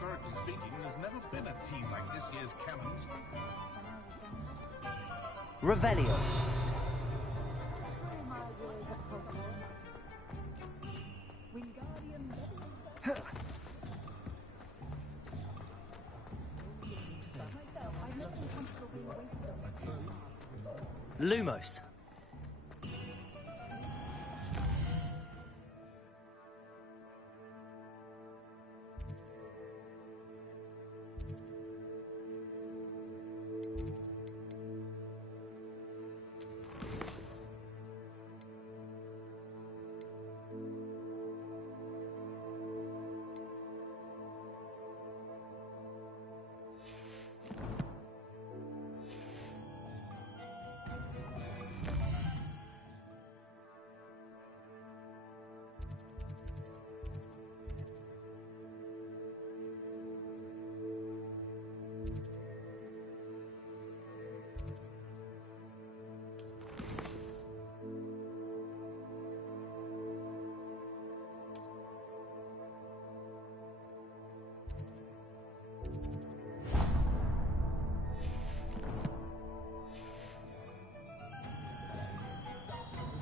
historically speaking, there's never been a team like this year's cannons. Revelio. Lumos.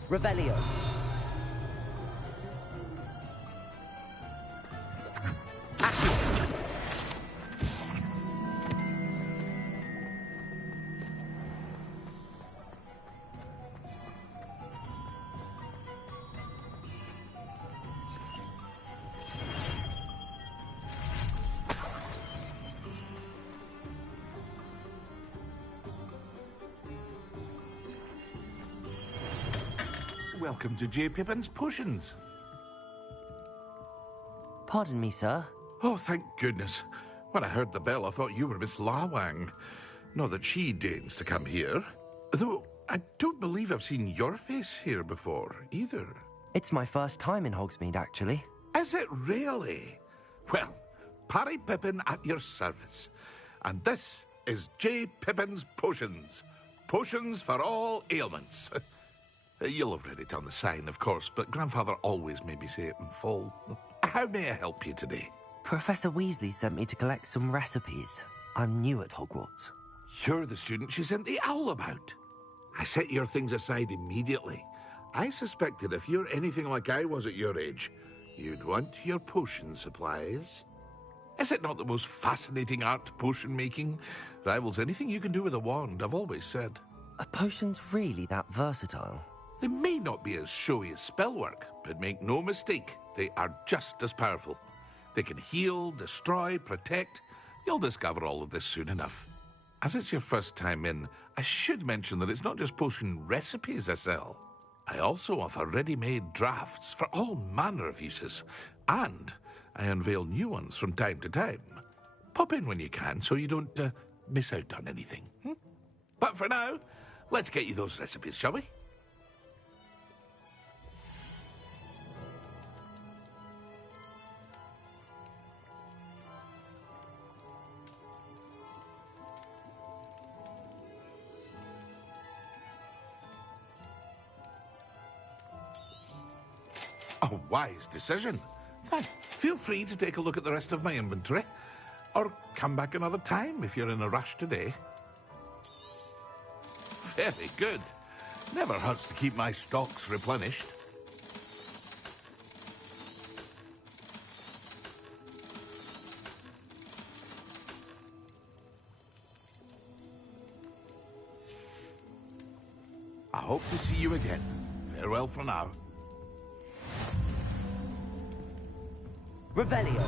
Revelio. Welcome to J. Pippin's Potions. Pardon me, sir. Oh, thank goodness. When I heard the bell, I thought you were Miss Lawang. Not that she deigns to come here. Though, I don't believe I've seen your face here before, either. It's my first time in Hogsmeade, actually. Is it really? Well, Parry Pippin at your service. And this is J. Pippin's Potions. Potions for all ailments. You'll have read it on the sign, of course, but Grandfather always made me say it in full. How may I help you today? Professor Weasley sent me to collect some recipes. I'm new at Hogwarts. You're the student she sent the owl about. I set your things aside immediately. I suspected if you're anything like I was at your age, you'd want your potion supplies. Is it not the most fascinating art, potion making? Rivals anything you can do with a wand, I've always said. Are potions really that versatile? They may not be as showy as spellwork, but make no mistake, they are just as powerful. They can heal, destroy, protect. You'll discover all of this soon enough. As it's your first time in, I should mention that it's not just potion recipes I sell. I also offer ready-made drafts for all manner of uses, and I unveil new ones from time to time. Pop in when you can so you don't miss out on anything. But for now, let's get you those recipes, shall we? A wise decision. Feel free to take a look at the rest of my inventory. Or come back another time if you're in a rush today. Very good. Never hurts to keep my stocks replenished. I hope to see you again. Farewell for now. Revelio.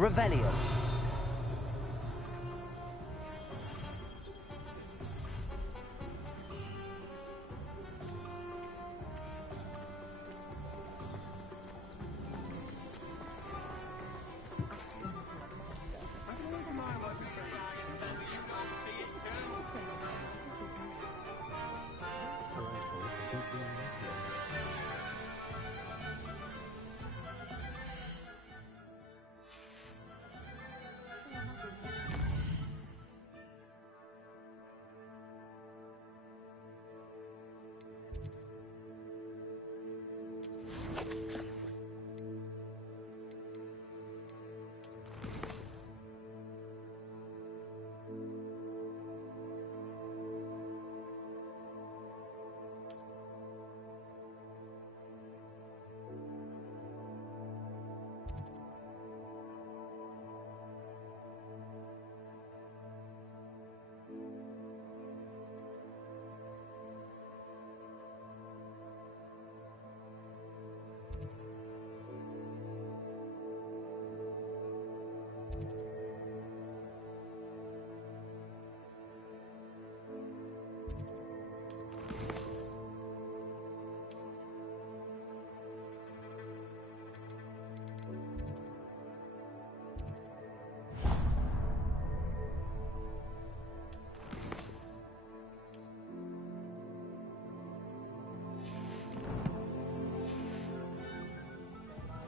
Revelio.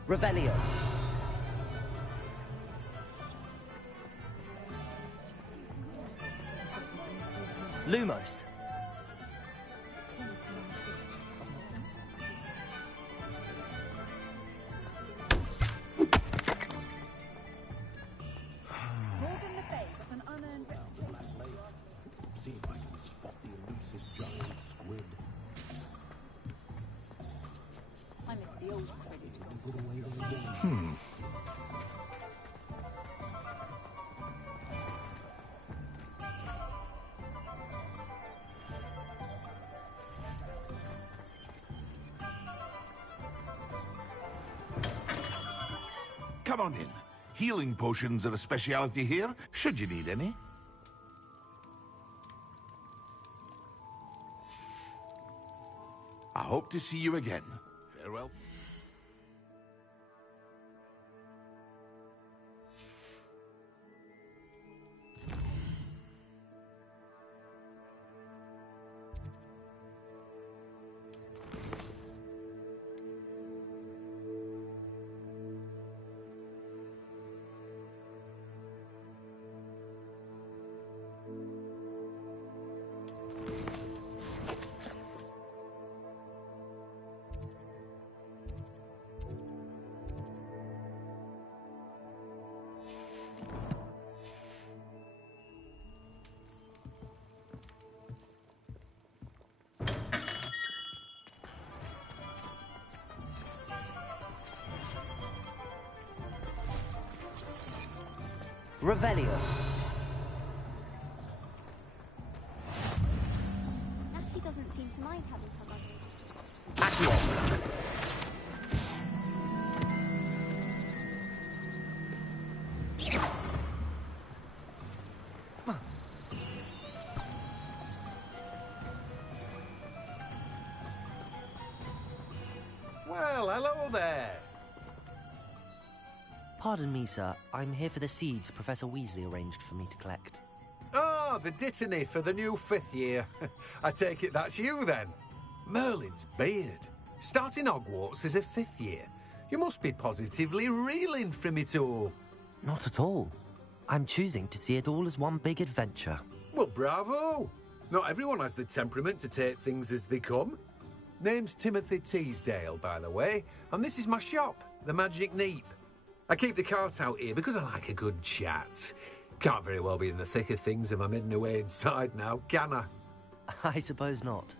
Revelio. Lumos. Come on in. Healing potions are a speciality here, should you need any. I hope to see you again. Farewell. Revelio. Natty doesn't seem to mind having her body. Accio. Well, hello there. Pardon me, sir. I'm here for the seeds Professor Weasley arranged for me to collect. Oh, the dittany for the new 5th year. I take it that's you then. Merlin's beard. Starting Hogwarts as a 5th year. You must be positively reeling from it all. Not at all. I'm choosing to see it all as one big adventure. Well, bravo. Not everyone has the temperament to take things as they come. Name's Timothy Teasdale, by the way, and this is my shop, the Magic Neep. I keep the cart out here because I like a good chat. Can't very well be in the thick of things if I'm hidden away inside now, can I? I suppose not.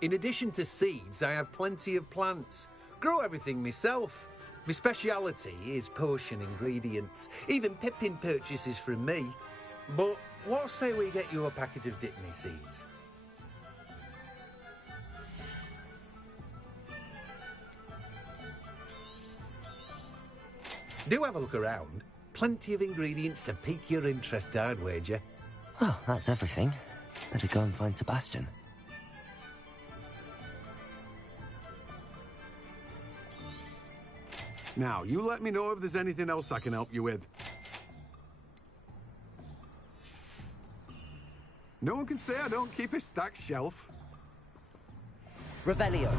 In addition to seeds, I have plenty of plants. Grow everything myself. My speciality is potion ingredients. Even Pippin purchases from me. But what say we get you a packet of Dittany seeds? Do have a look around. plenty of ingredients to pique your interest, I'd wager. Well, that's everything. Better go and find Sebastian. Now, you let me know if there's anything else I can help you with. No one can say I don't keep a stacked shelf. Revelio.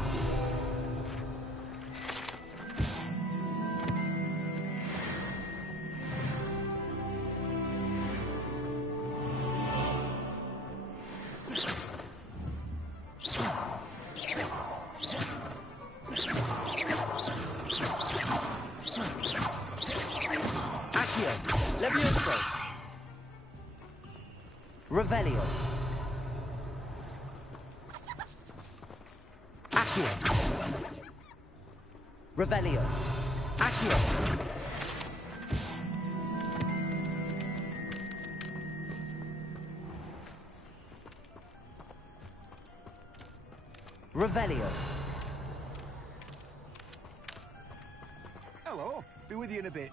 Levioso. Revelio. Accio. Revelio. Accio. Revelio. Hello. Be with you in a bit.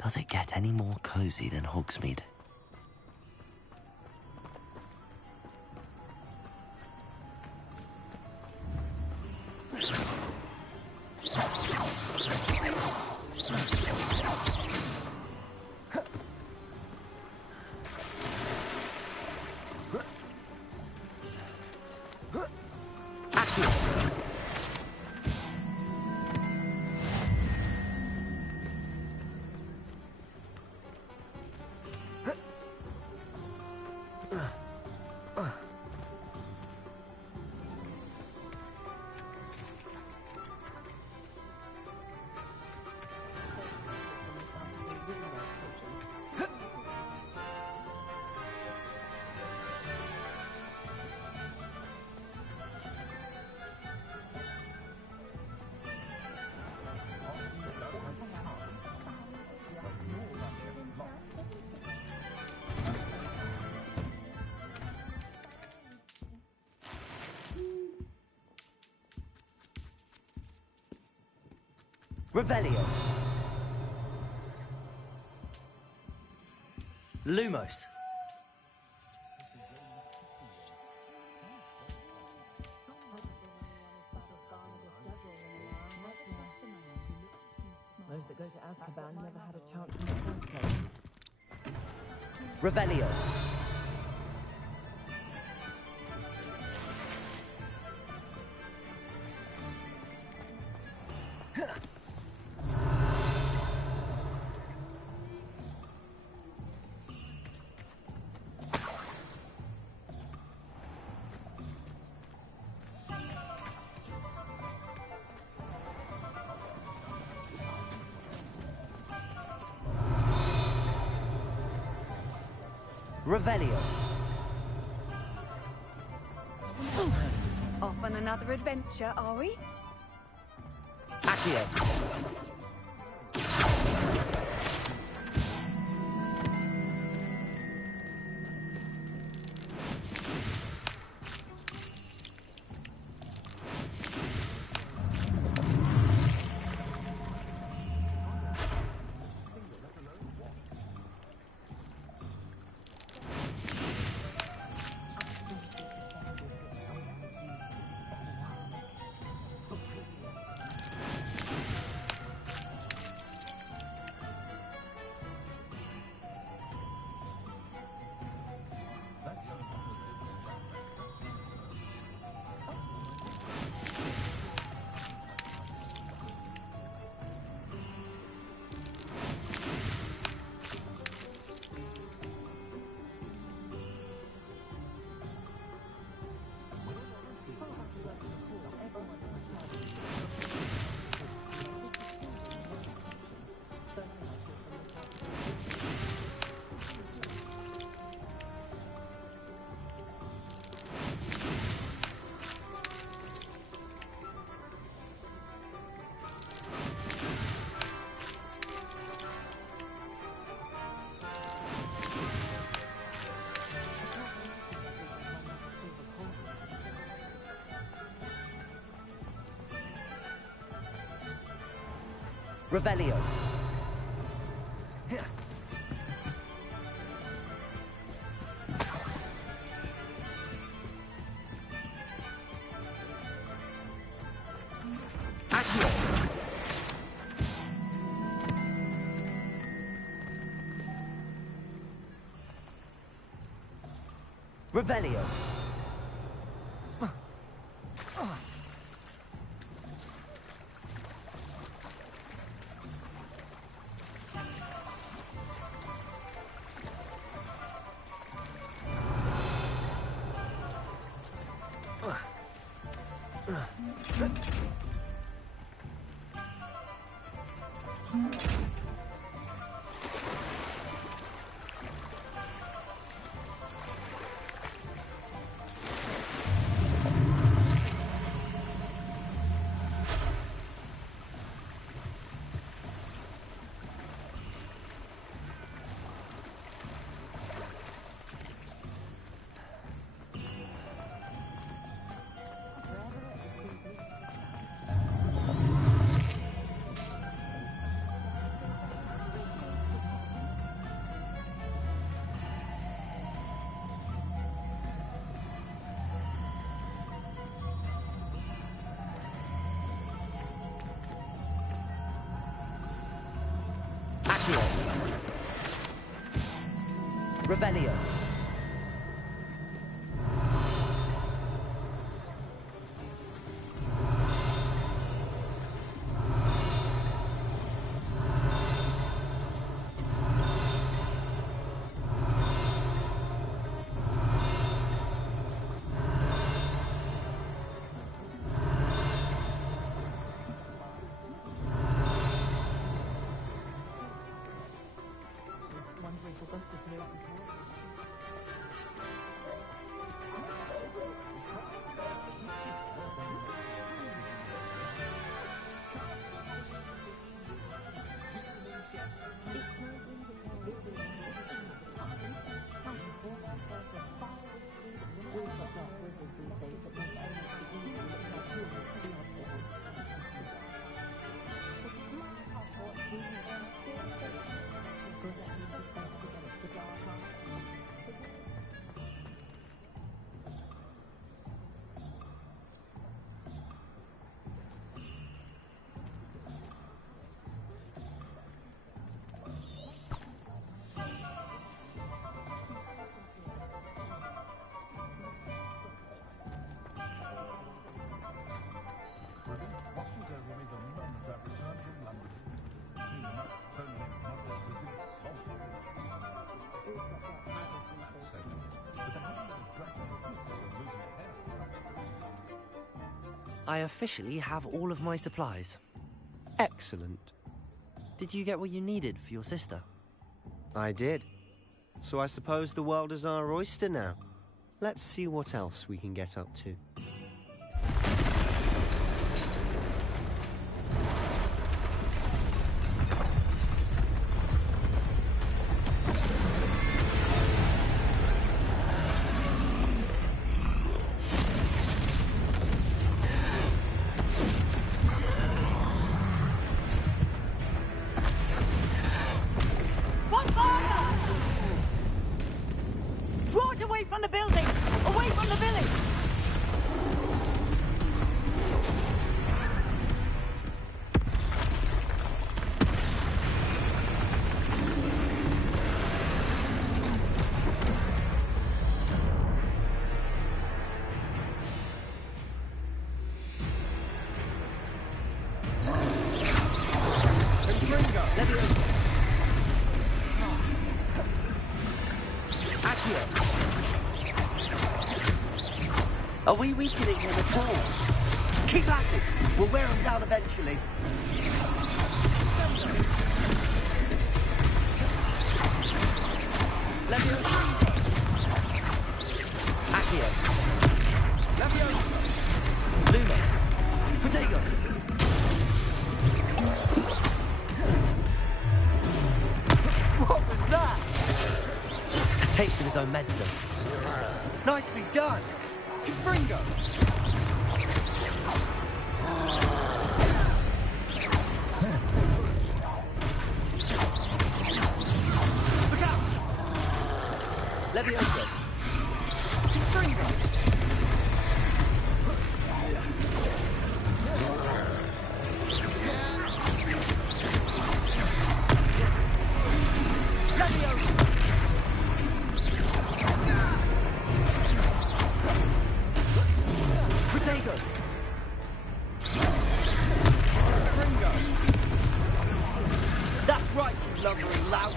Does it get any more cozy than Hogsmeade? Revelio. Lumos. Those that go to Azkaban never had a chance in the first place. Revelio. Revelio. Off on another adventure, are we? Accio. Revelio. Accio. Revelio. Revelio. I officially have all of my supplies. Excellent. Did you get what you needed for your sister? I did. So I suppose the world is our oyster now. Let's see what else we can get up to. Are we weakening him at all? Keep at it! We'll wear him down eventually. Leviosa! Accio! Leviosa! Lumos! Protego! What was that? A taste of his own medicine. Nicely done! Fringo! Levioso. Fringo. That's right, you lumbering lout.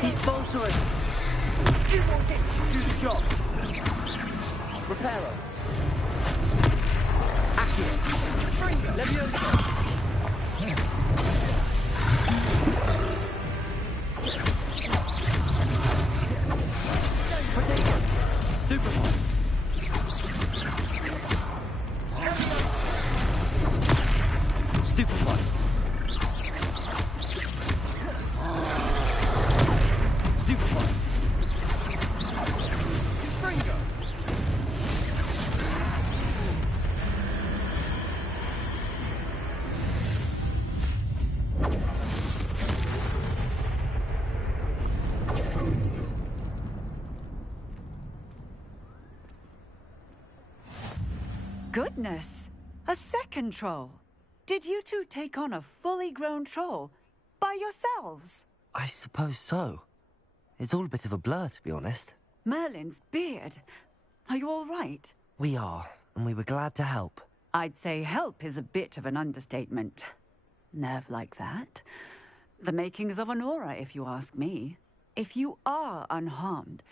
He's faltering. You won't get to do the job. Reparo. Accio. Levioso. Potato. Stupefy. Stupefy. Stupefy. Fringo. Goodness! A second troll. Did you two take on a fully grown troll by yourselves? I suppose so. It's all a bit of a blur, to be honest. Merlin's beard. Are you all right? We are, and we were glad to help. I'd say help is a bit of an understatement. Nerve like that. The makings of an aura, if you ask me. If you are unharmed,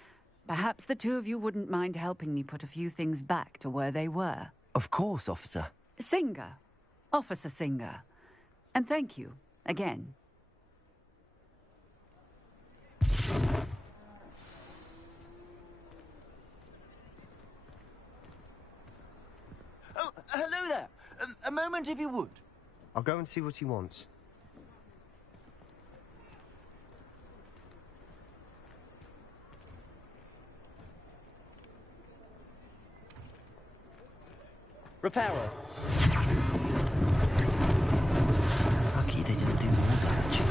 perhaps the two of you wouldn't mind helping me put a few things back to where they were. Of course, officer. Singer. Officer Singer. And thank you, again. Oh, hello there. A moment, if you would. I'll go and see what he wants. Reparo. Lucky they didn't do more damage.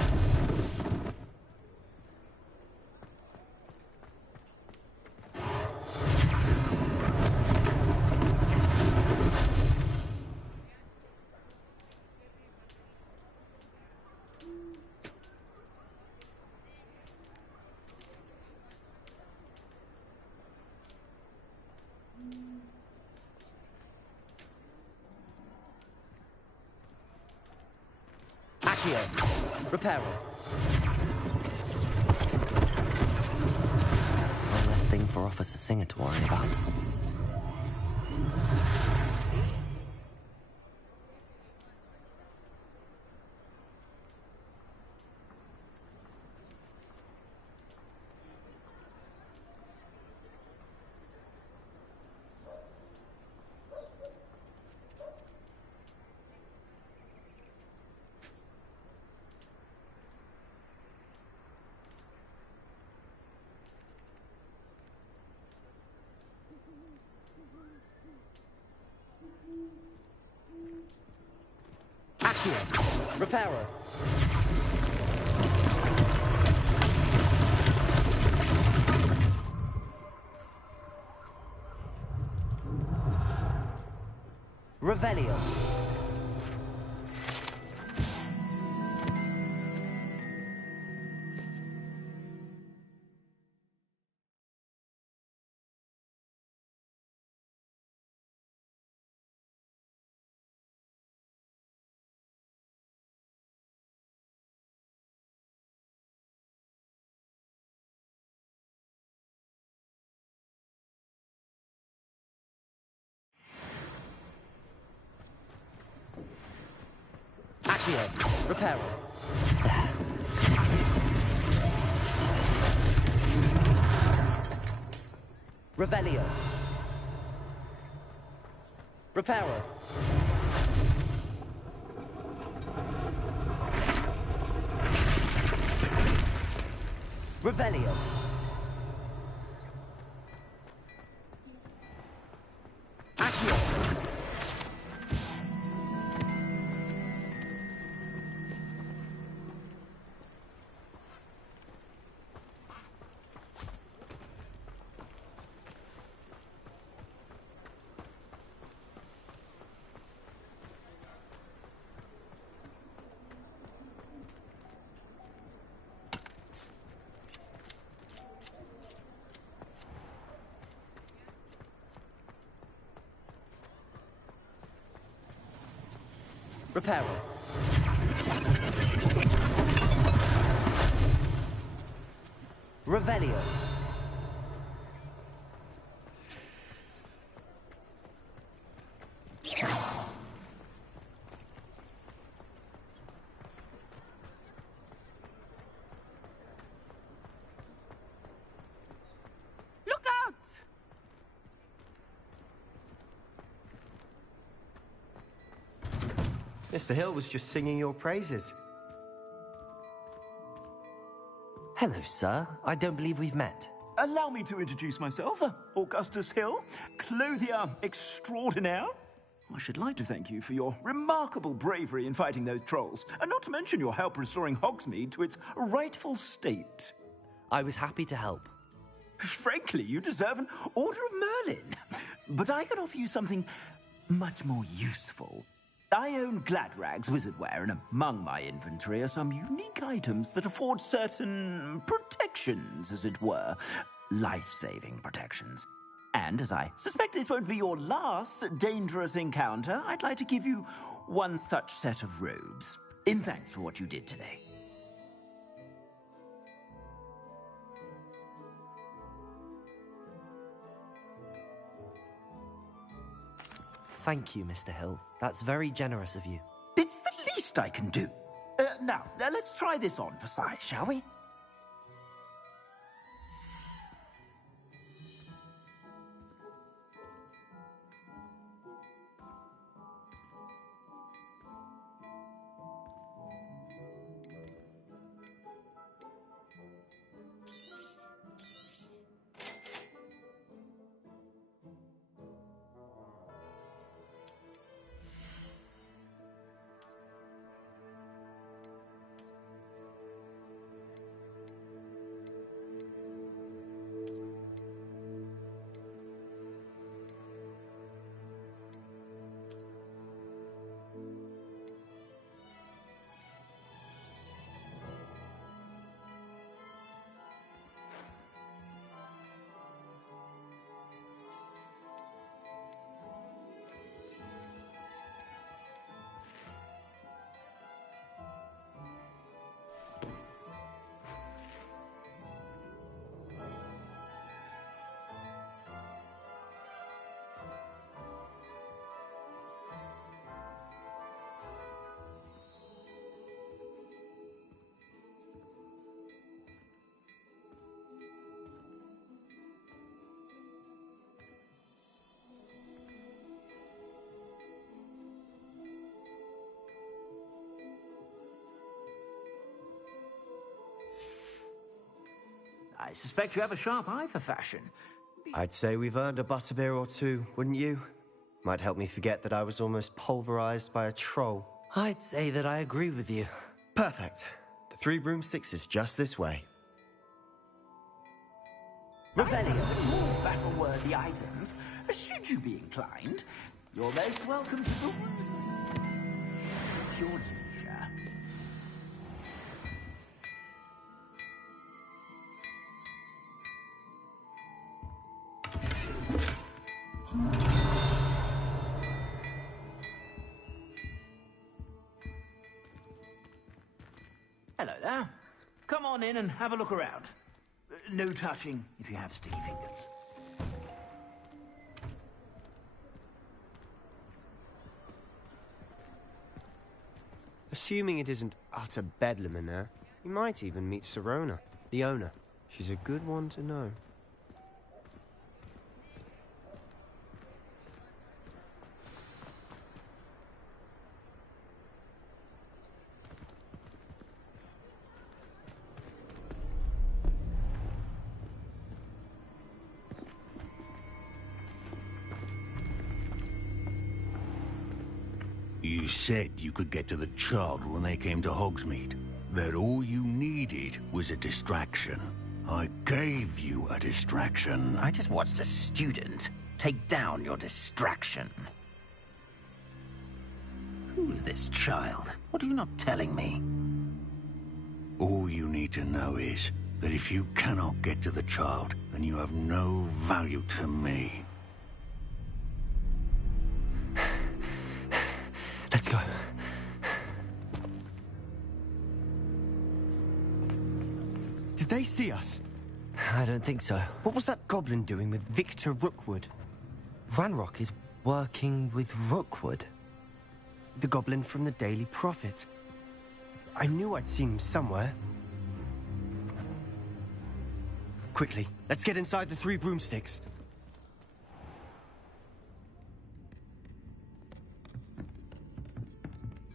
Accio. Reparo. One less thing for Officer Singer to worry about. Accio. Reparo. Revelio. Accio. Reparo. Revelio. Reparo. Revelio. Accio. Reparo. Revelio. Look out! Mr. Hill was just singing your praises. Hello, sir. I don't believe we've met. Allow me to introduce myself, Augustus Hill, clothier extraordinaire. I should like to thank you for your remarkable bravery in fighting those trolls, and not to mention your help restoring Hogsmeade to its rightful state. I was happy to help. Frankly, you deserve an Order of Merlin. But I can offer you something much more useful. I own Gladrag's wizardware, and among my inventory are some unique items that afford certain protections, as it were. Life-saving protections. And as I suspect this won't be your last dangerous encounter, I'd like to give you one such set of robes, in thanks for what you did today. Thank you, Mr. Hill. That's very generous of you. It's the least I can do. Now, let's try this on for size, shall we? I suspect you have a sharp eye for fashion. I'd say we've earned a butterbeer or two, wouldn't you? Might help me forget that I was almost pulverized by a troll. I'd say that I agree with you. Perfect. The 3 broomsticks is just this way. Revelio, more battle-worthy items, should you be inclined. You're most welcome to the room. At your leisure. Hello there. Come on in and have a look around. No touching if you have sticky fingers. Assuming it isn't utter bedlam in there, you might even meet Sirona, the owner. She's a good one to know. You said you could get to the child when they came to Hogsmeade. That all you needed was a distraction. I gave you a distraction. I just watched a student take down your distraction. Who's this child? What are you not telling me? All you need to know is that if you cannot get to the child, then you have no value to me. Let's go. they see us? I don't think so. What was that goblin doing with Victor Rookwood? Ranrock is working with Rookwood. The goblin from the Daily Prophet. I knew I'd seen him somewhere. Quickly, let's get inside the 3 broomsticks.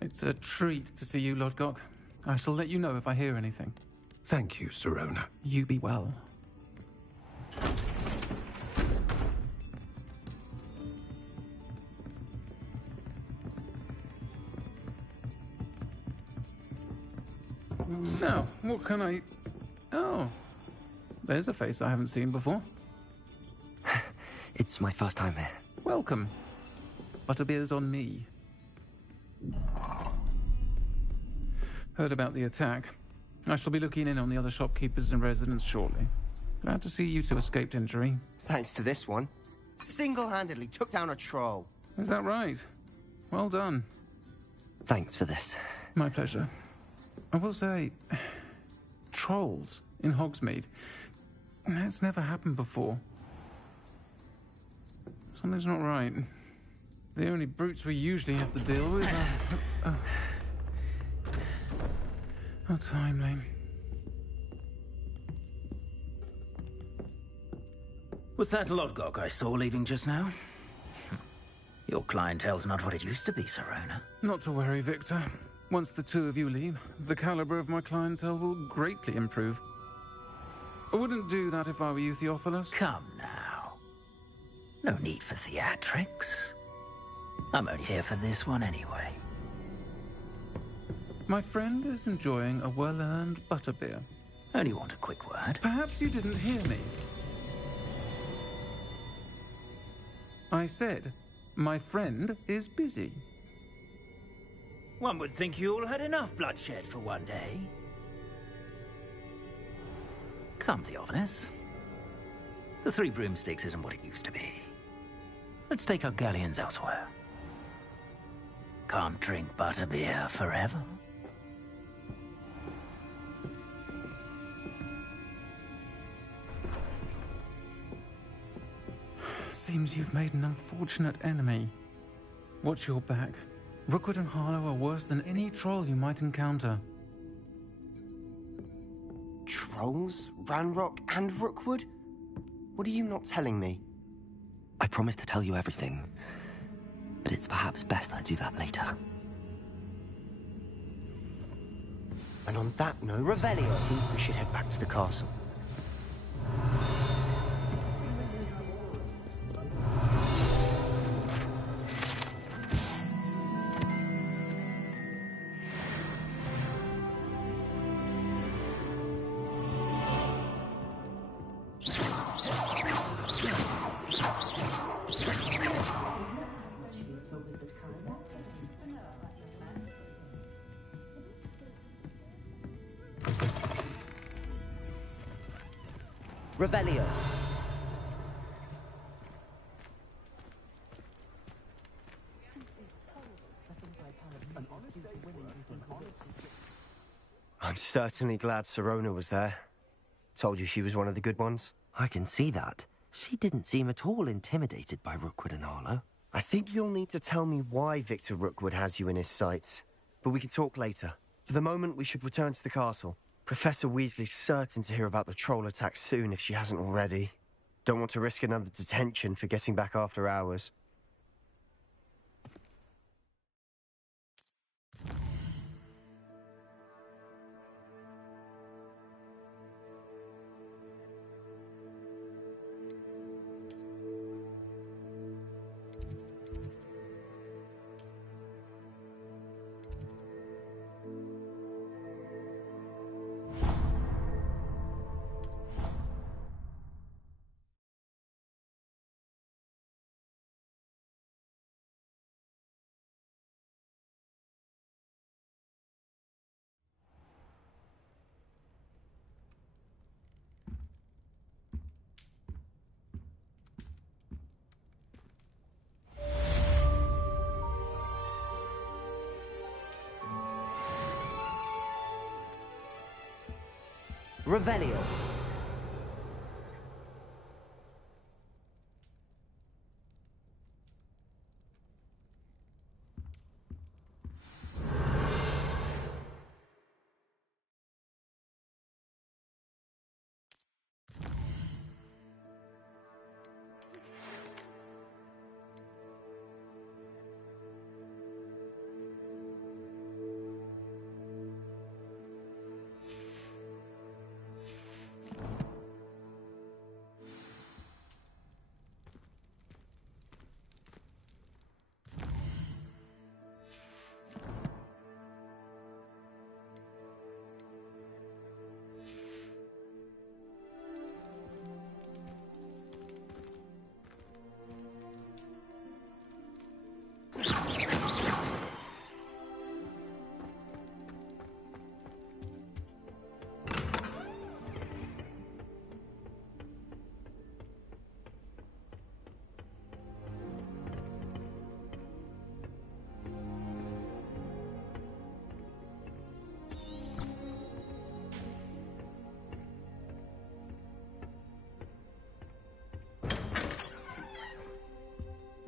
It's a treat to see you, Lodgok. I shall let you know if I hear anything. Thank you, Sirona. You be well. Now, what can I... Oh, there's a face I haven't seen before. It's my first time here. Welcome. Butterbeer's on me. Heard about the attack. I shall be looking in on the other shopkeepers and residents shortly. Glad to see you two escaped injury. Thanks to this one. Single-handedly took down a troll. Is that right? Well done. Thanks for this. My pleasure. I will say, trolls in Hogsmeade. That's never happened before. Something's not right. The only brutes we usually have to deal with are... How timely. Was that Lodgok I saw leaving just now? Your clientele's not what it used to be, Sirona. Not to worry, Victor. Once the 2 of you leave, the caliber of my clientele will greatly improve. I wouldn't do that if I were you, Theophilus. Come now. No need for theatrics. I'm only here for this one anyway. My friend is enjoying a well-earned butterbeer. Only want a quick word. Perhaps you didn't hear me. I said, my friend is busy. One would think you all had enough bloodshed for one day. Come, Theophilus. The 3 broomsticks isn't what it used to be. Let's take our galleons elsewhere. Can't drink butterbeer forever. Seems you've made an unfortunate enemy. Watch your back. Rookwood and Harlow are worse than any troll you might encounter. Trolls? Ranrock and Rookwood? What are you not telling me? I promised to tell you everything, but it's perhaps best I do that later. And on that note, Revelio, I think we should head back to the castle. Revelio. I'm certainly glad Sirona was there. Told you she was one of the good ones. I can see that. She didn't seem at all intimidated by Rookwood and Harlow. I think you'll need to tell me why Victor Rookwood has you in his sights. But we can talk later. For the moment, we should return to the castle. Professor Weasley's certain to hear about the troll attack soon if she hasn't already. Don't want to risk another detention for getting back after hours. Revelio.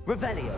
Revelio.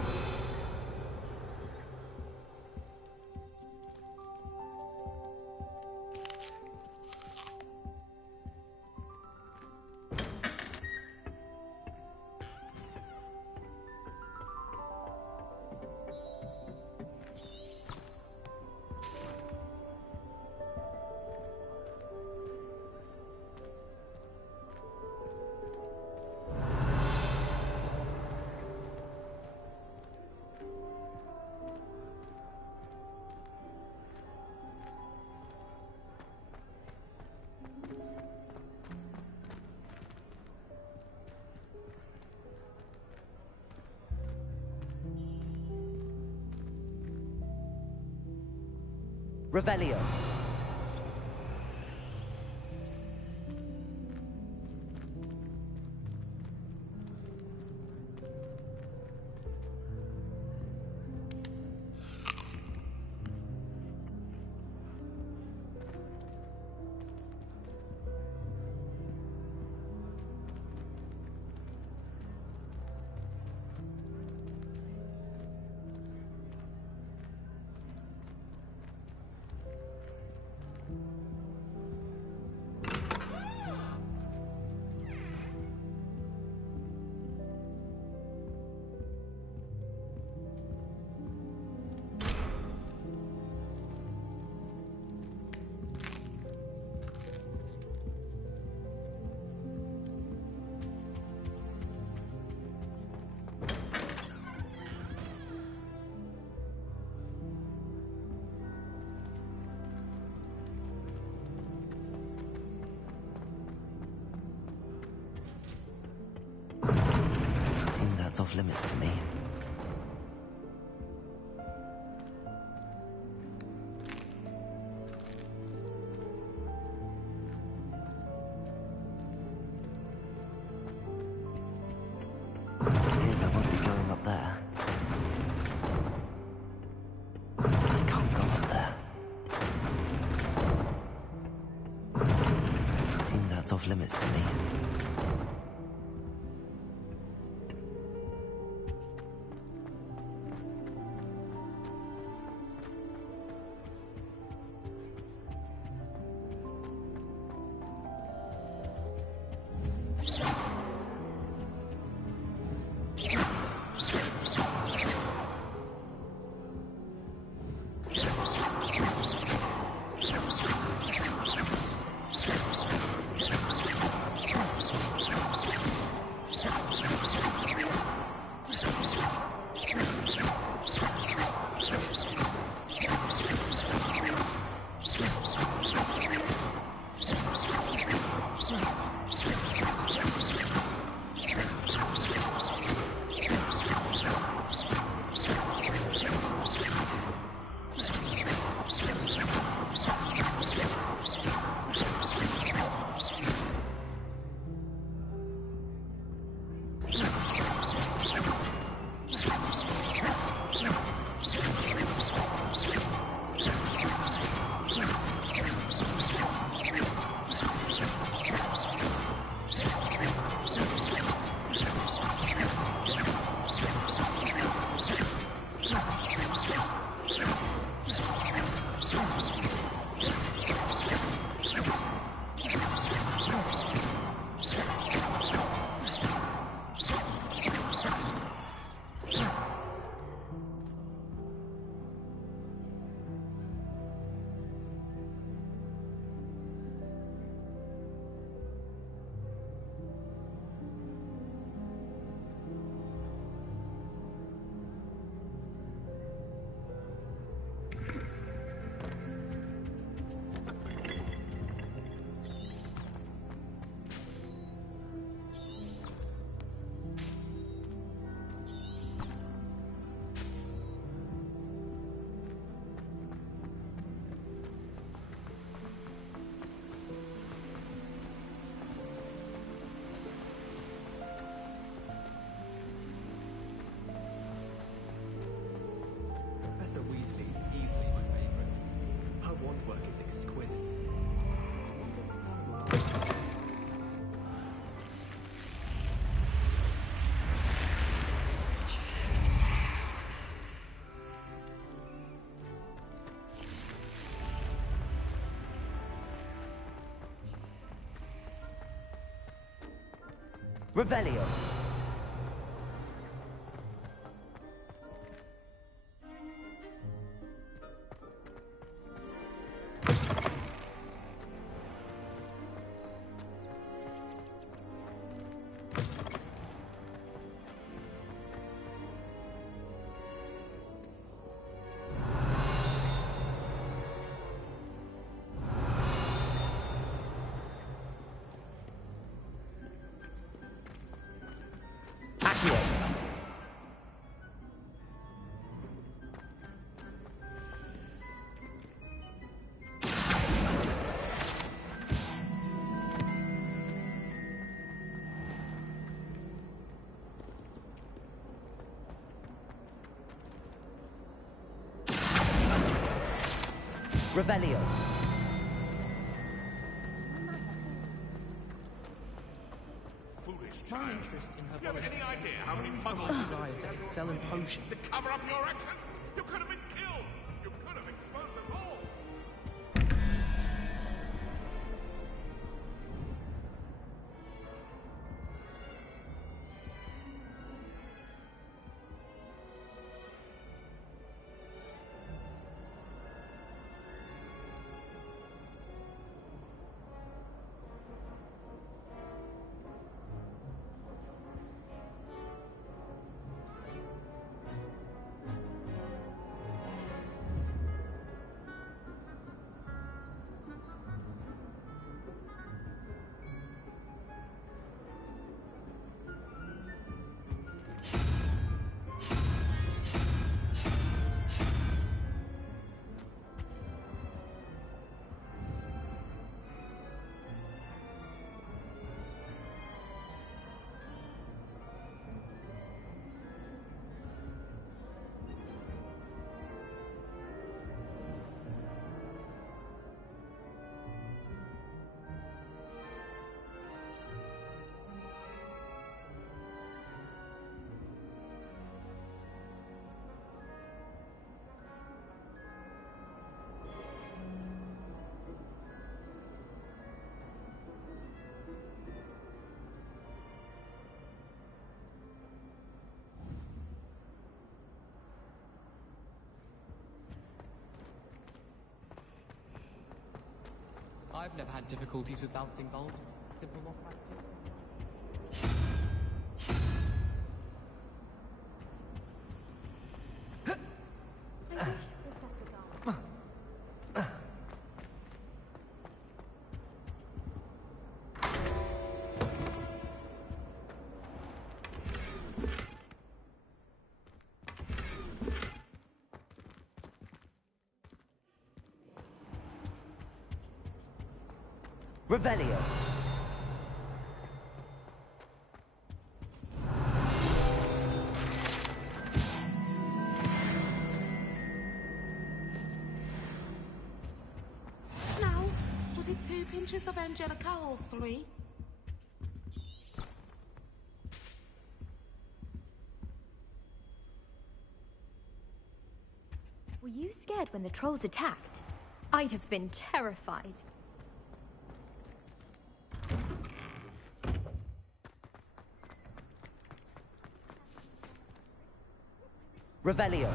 Revelio. Seems that's off limits to me. Appears I won't be going up there. I can't go up there. Seems that's off limits to me. Revelio. Revelio. Foolish My child. interest in her Do you have any idea how many from muggles my desire to excel in potion. to cover up your action? You could have been killed. You could have exposed them all. I've never had difficulties with bouncing bulbs. Simple enough practice. Revelio. Now, was it 2 pinches of Angelica or 3? Were you scared when the trolls attacked? I'd have been terrified. Revelio.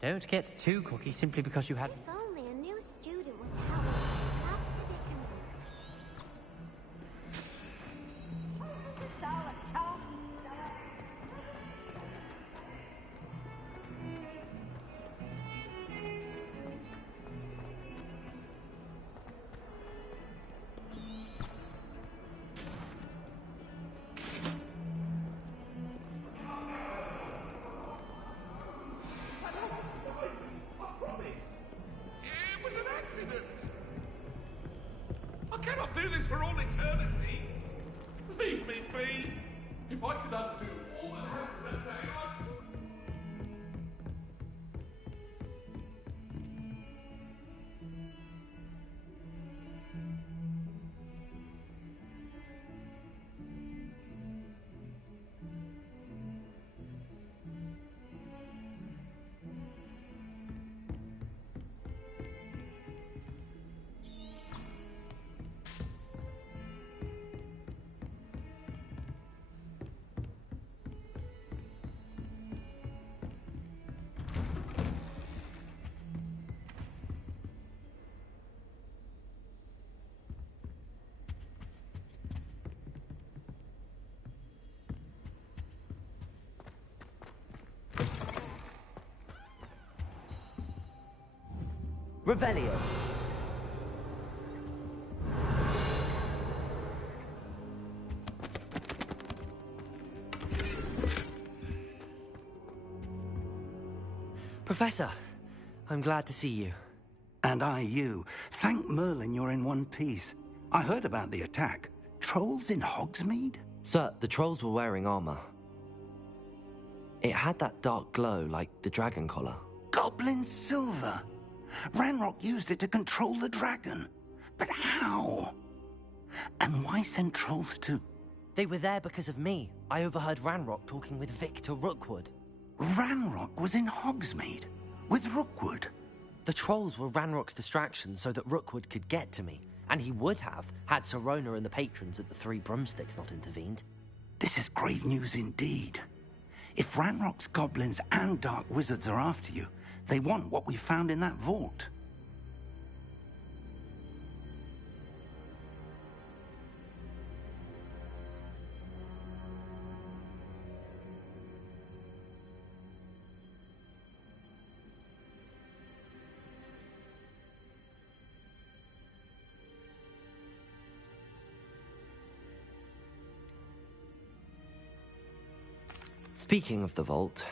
Don't get too cocky simply because you had... If only a new student were to help us in that predicament. I cannot do this for all eternity. Leave me be. If I could undo all that happened that day, I would. Revelio. Professor, I'm glad to see you. And I you. Thank Merlin you're in one piece. I heard about the attack. Trolls in Hogsmeade? Sir, the trolls were wearing armor. It had that dark glow like the dragon collar. Goblin silver. Ranrock used it to control the dragon. But how? And why send trolls too? They were there because of me. I overheard Ranrock talking with Victor Rookwood. Ranrock was in Hogsmeade with Rookwood. The trolls were Ranrock's distraction so that Rookwood could get to me. And he would have, had Sirona and the patrons at the Three Broomsticks not intervened. This is grave news indeed. If Ranrock's goblins and dark wizards are after you, they want what we found in that vault. Speaking of the vault,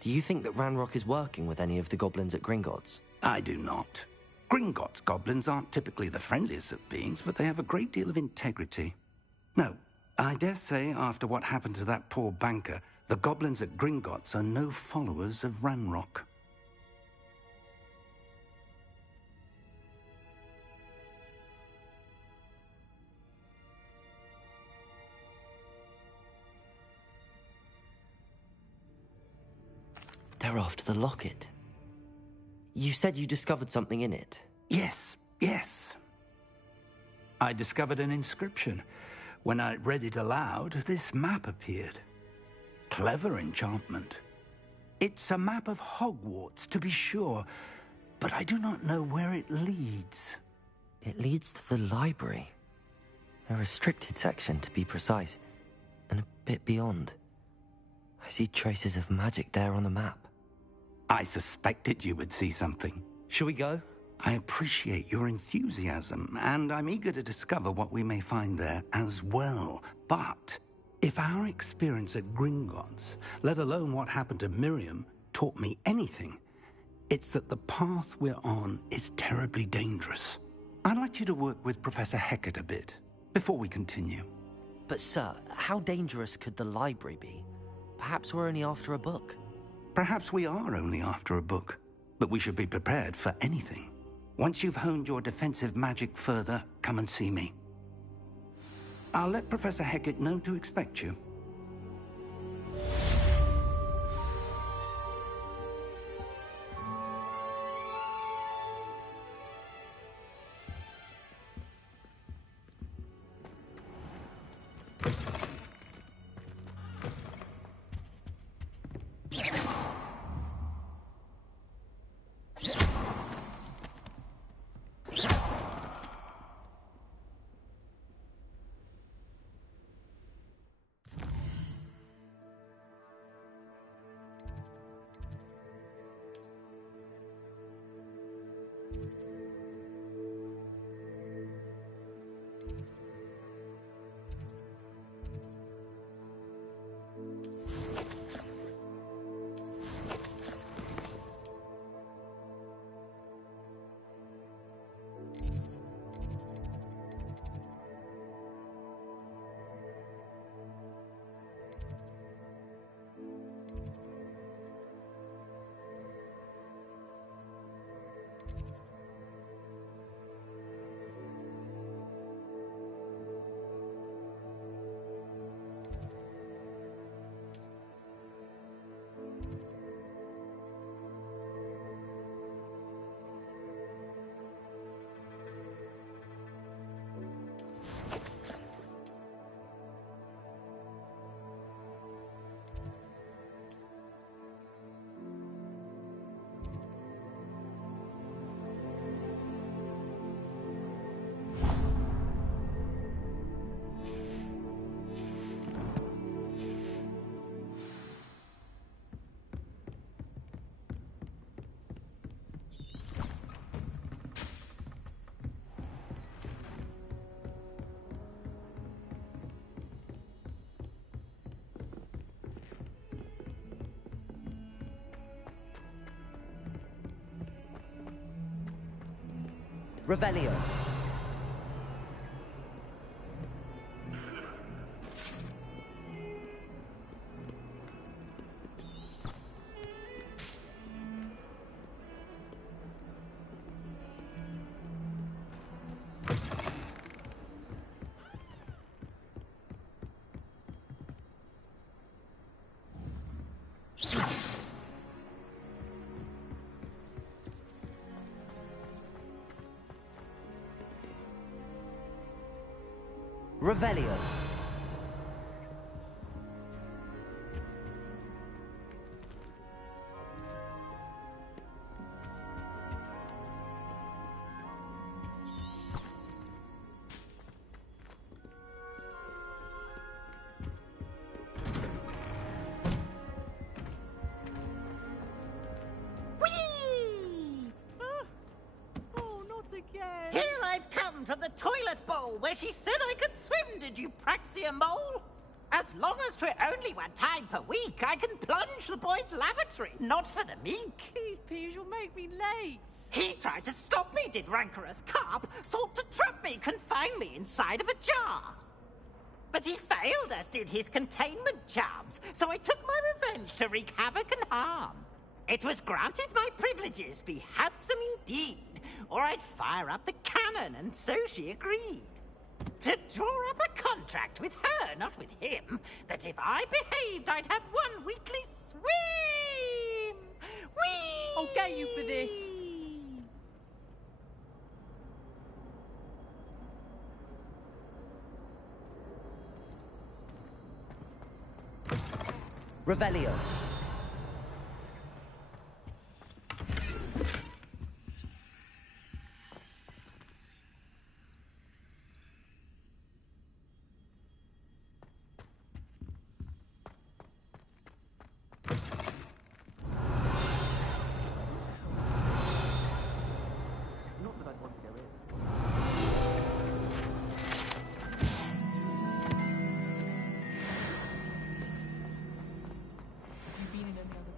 do you think that Ranrock is working with any of the goblins at Gringotts? I do not. Gringotts goblins aren't typically the friendliest of beings, but they have a great deal of integrity. No, I dare say after what happened to that poor banker, the goblins at Gringotts are no followers of Ranrock. They're after the locket. You said you discovered something in it. Yes. I discovered an inscription. When I read it aloud, this map appeared. Clever enchantment. It's a map of Hogwarts, to be sure, but I do not know where it leads. It leads to the library. A restricted section, to be precise, and a bit beyond. I see traces of magic there on the map. I suspected you would see something. Shall we go? I appreciate your enthusiasm, and I'm eager to discover what we may find there as well. But if our experience at Gringotts, let alone what happened to Miriam, taught me anything, it's that the path we're on is terribly dangerous. I'd like you to work with Professor Hecat a bit before we continue. But sir, how dangerous could the library be? Perhaps we're only after a book. Perhaps we are only after a book, but we should be prepared for anything. Once you've honed your defensive magic further, come and see me. I'll let Professor Hecat know to expect you. Revelio. Revelio. Here I've come from the toilet bowl where she said I could swim, did you praxia mole? As long as 'twere only one time per week, I can plunge the boy's lavatory, not for the meek. These peeves will make me late. He tried to stop me, did rancorous carp, sought to trap me, confine me inside of a jar. But he failed, as did his containment charms, so I took my revenge to wreak havoc and harm. It was granted my privileges be handsome indeed, or I'd fire up the cannon, and so she agreed. To draw up a contract with her, not with him, that if I behaved, I'd have one weekly swim! Whee! I'll get you for this. Revelio. Not that I'd want to go in. You've been in another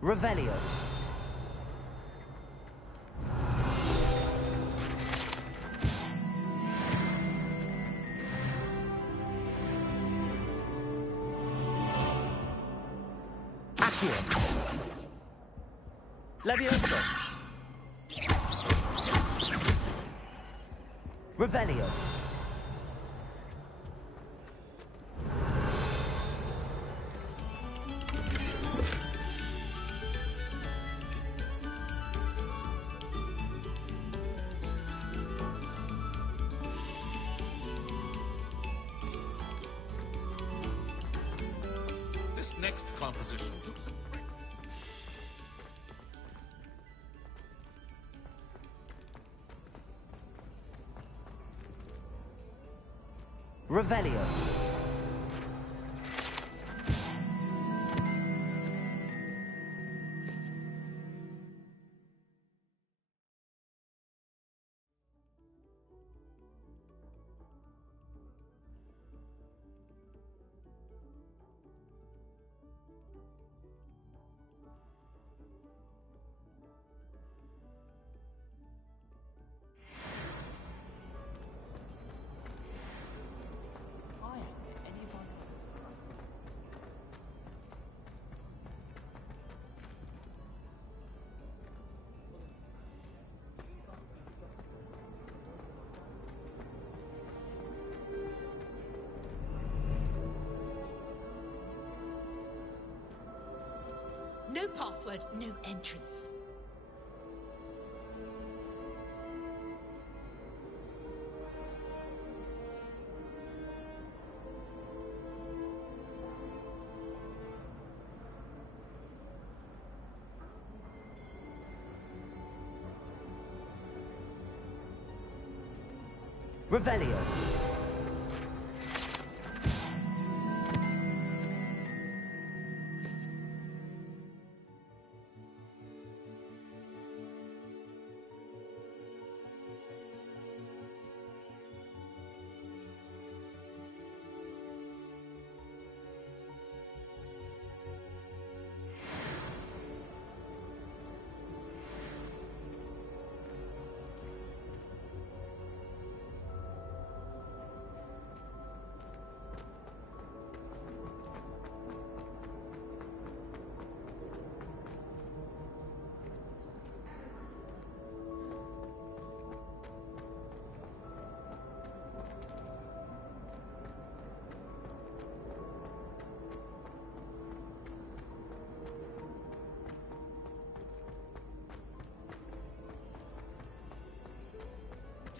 Revelio. Accio. Levioso. Revelio. This next composition took some practice. Revelio. No password, no entrance. Revelio.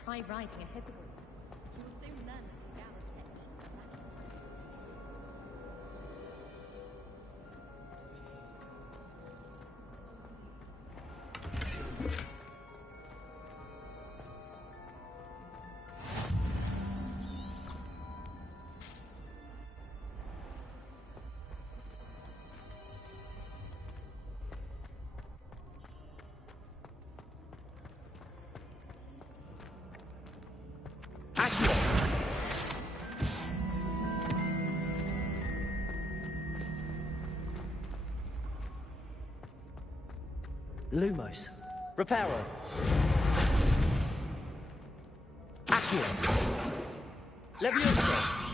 try riding a hippogriff. You will soon learn the Kagawa techniques of Lumos. Reparo. Accio. Leviosa.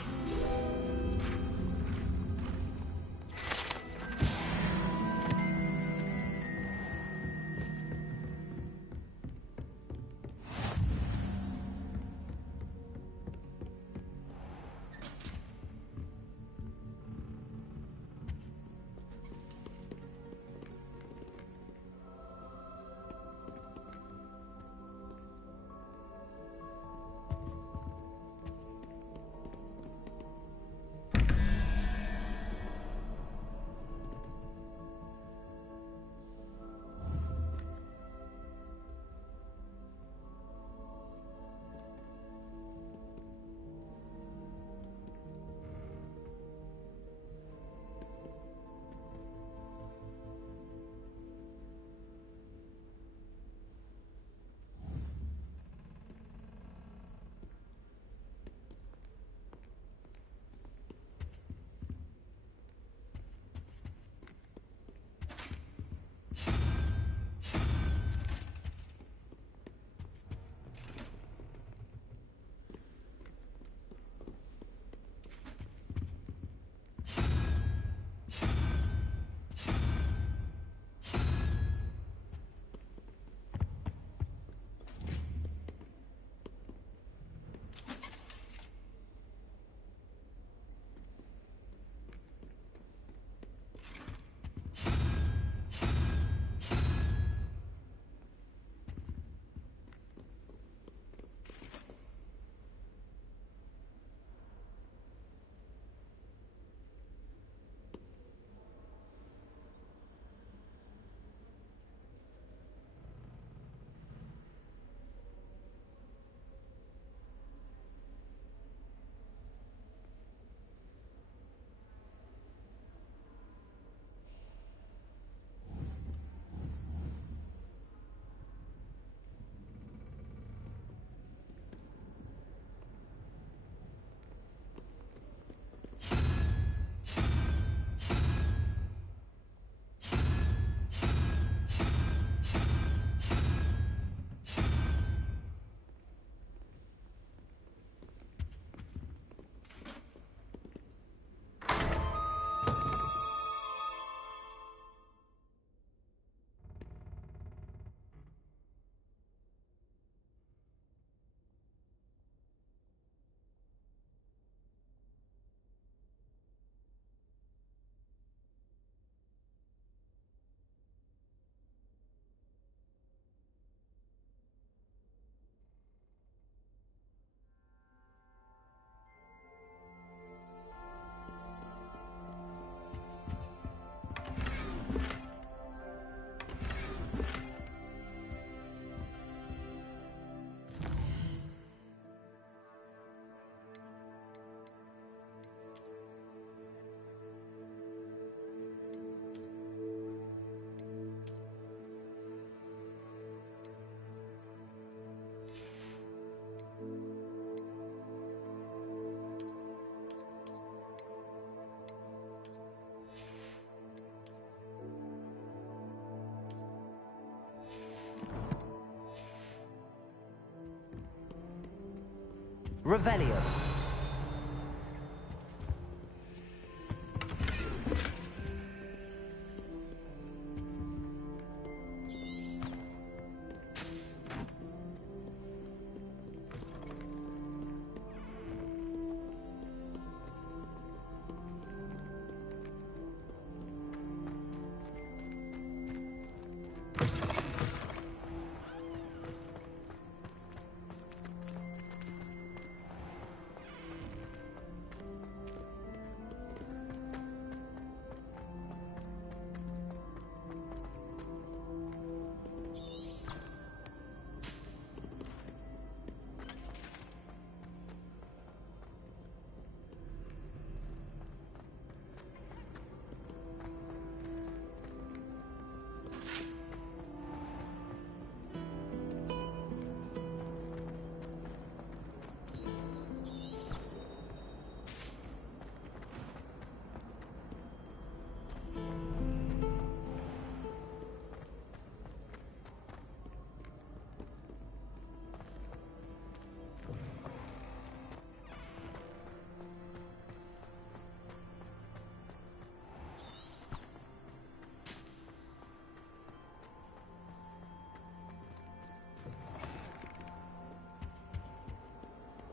Revelio.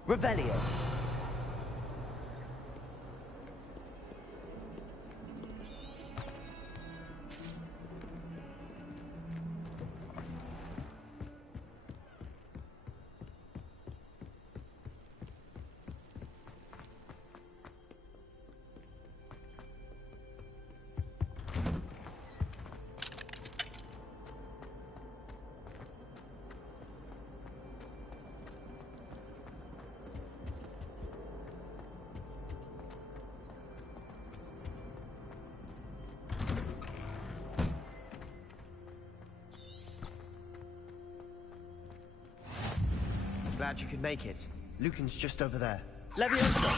Revelio. Glad you could make it. Lucan's just over there. Leviosa!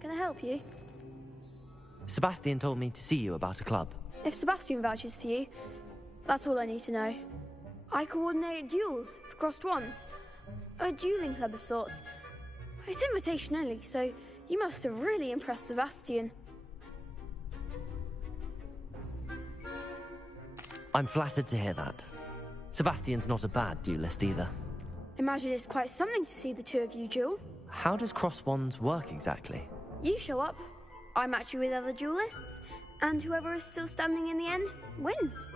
Can I help you? Sebastian told me to see you about a club. If Sebastian vouches for you, that's all I need to know. I coordinate duels for crossed wands. A dueling club of sorts. It's invitation only, so you must have really impressed Sebastian. I'm flattered to hear that. Sebastian's not a bad duelist either. Imagine it's quite something to see the two of you duel. How does cross wands work exactly? You show up, I match you with other duelists, and whoever is still standing in the end wins.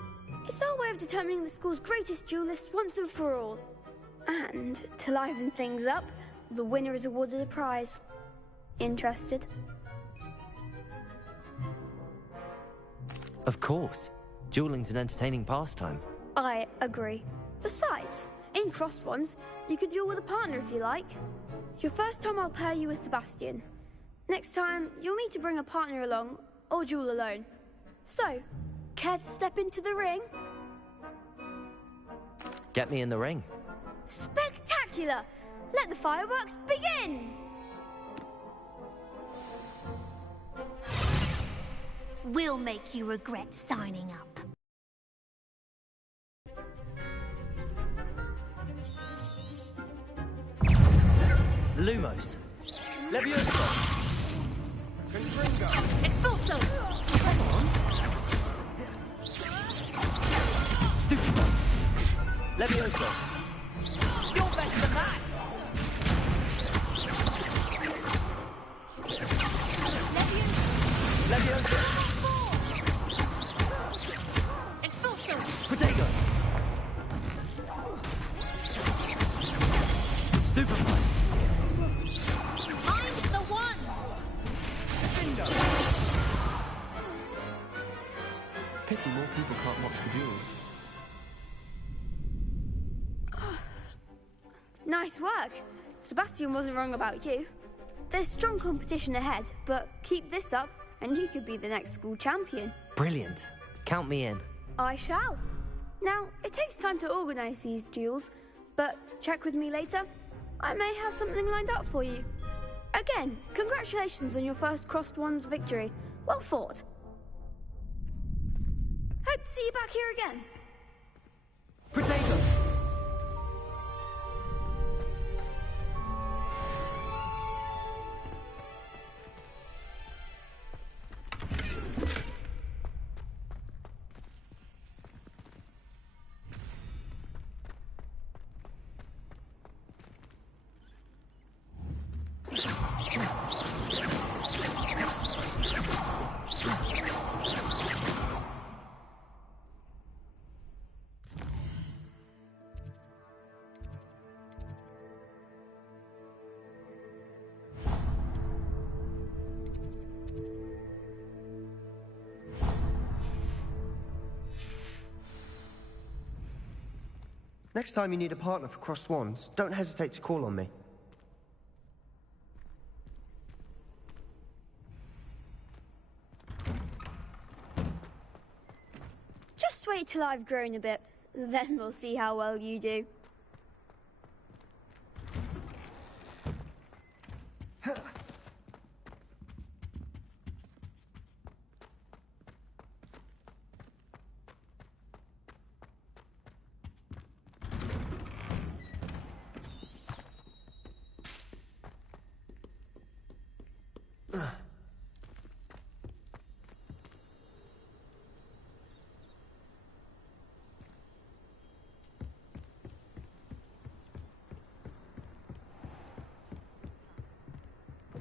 It's our way of determining the school's greatest duelist once and for all. And to liven things up, the winner is awarded a prize. Interested? Of course. Dueling's an entertaining pastime. I agree. Besides, in crossed ones, you could duel with a partner if you like. Your first time I'll pair you with Sebastian. Next time, you'll need to bring a partner along, or duel alone. So, care to step into the ring? Get me in the ring. Spectacular! Let the fireworks begin! We'll make you regret signing up. Lumos. Leviosa. Expulso! Come on. Stuccido. Leviosa. You're better than that! Leviosa. Expulso! Protego. Stupefy. I'm the one! Pity more people can't watch the duels. Nice work. Sebastian wasn't wrong about you. There's strong competition ahead, but keep this up and you could be the next school champion. Brilliant. Count me in. I shall. Now, it takes time to organise these duels, but check with me later. I may have something lined up for you. Again, congratulations on your first crossed wands victory. Well fought. Hope to see you back here again. Protego. Next time you need a partner for crossed wands, don't hesitate to call on me. Just wait till I've grown a bit, then we'll see how well you do.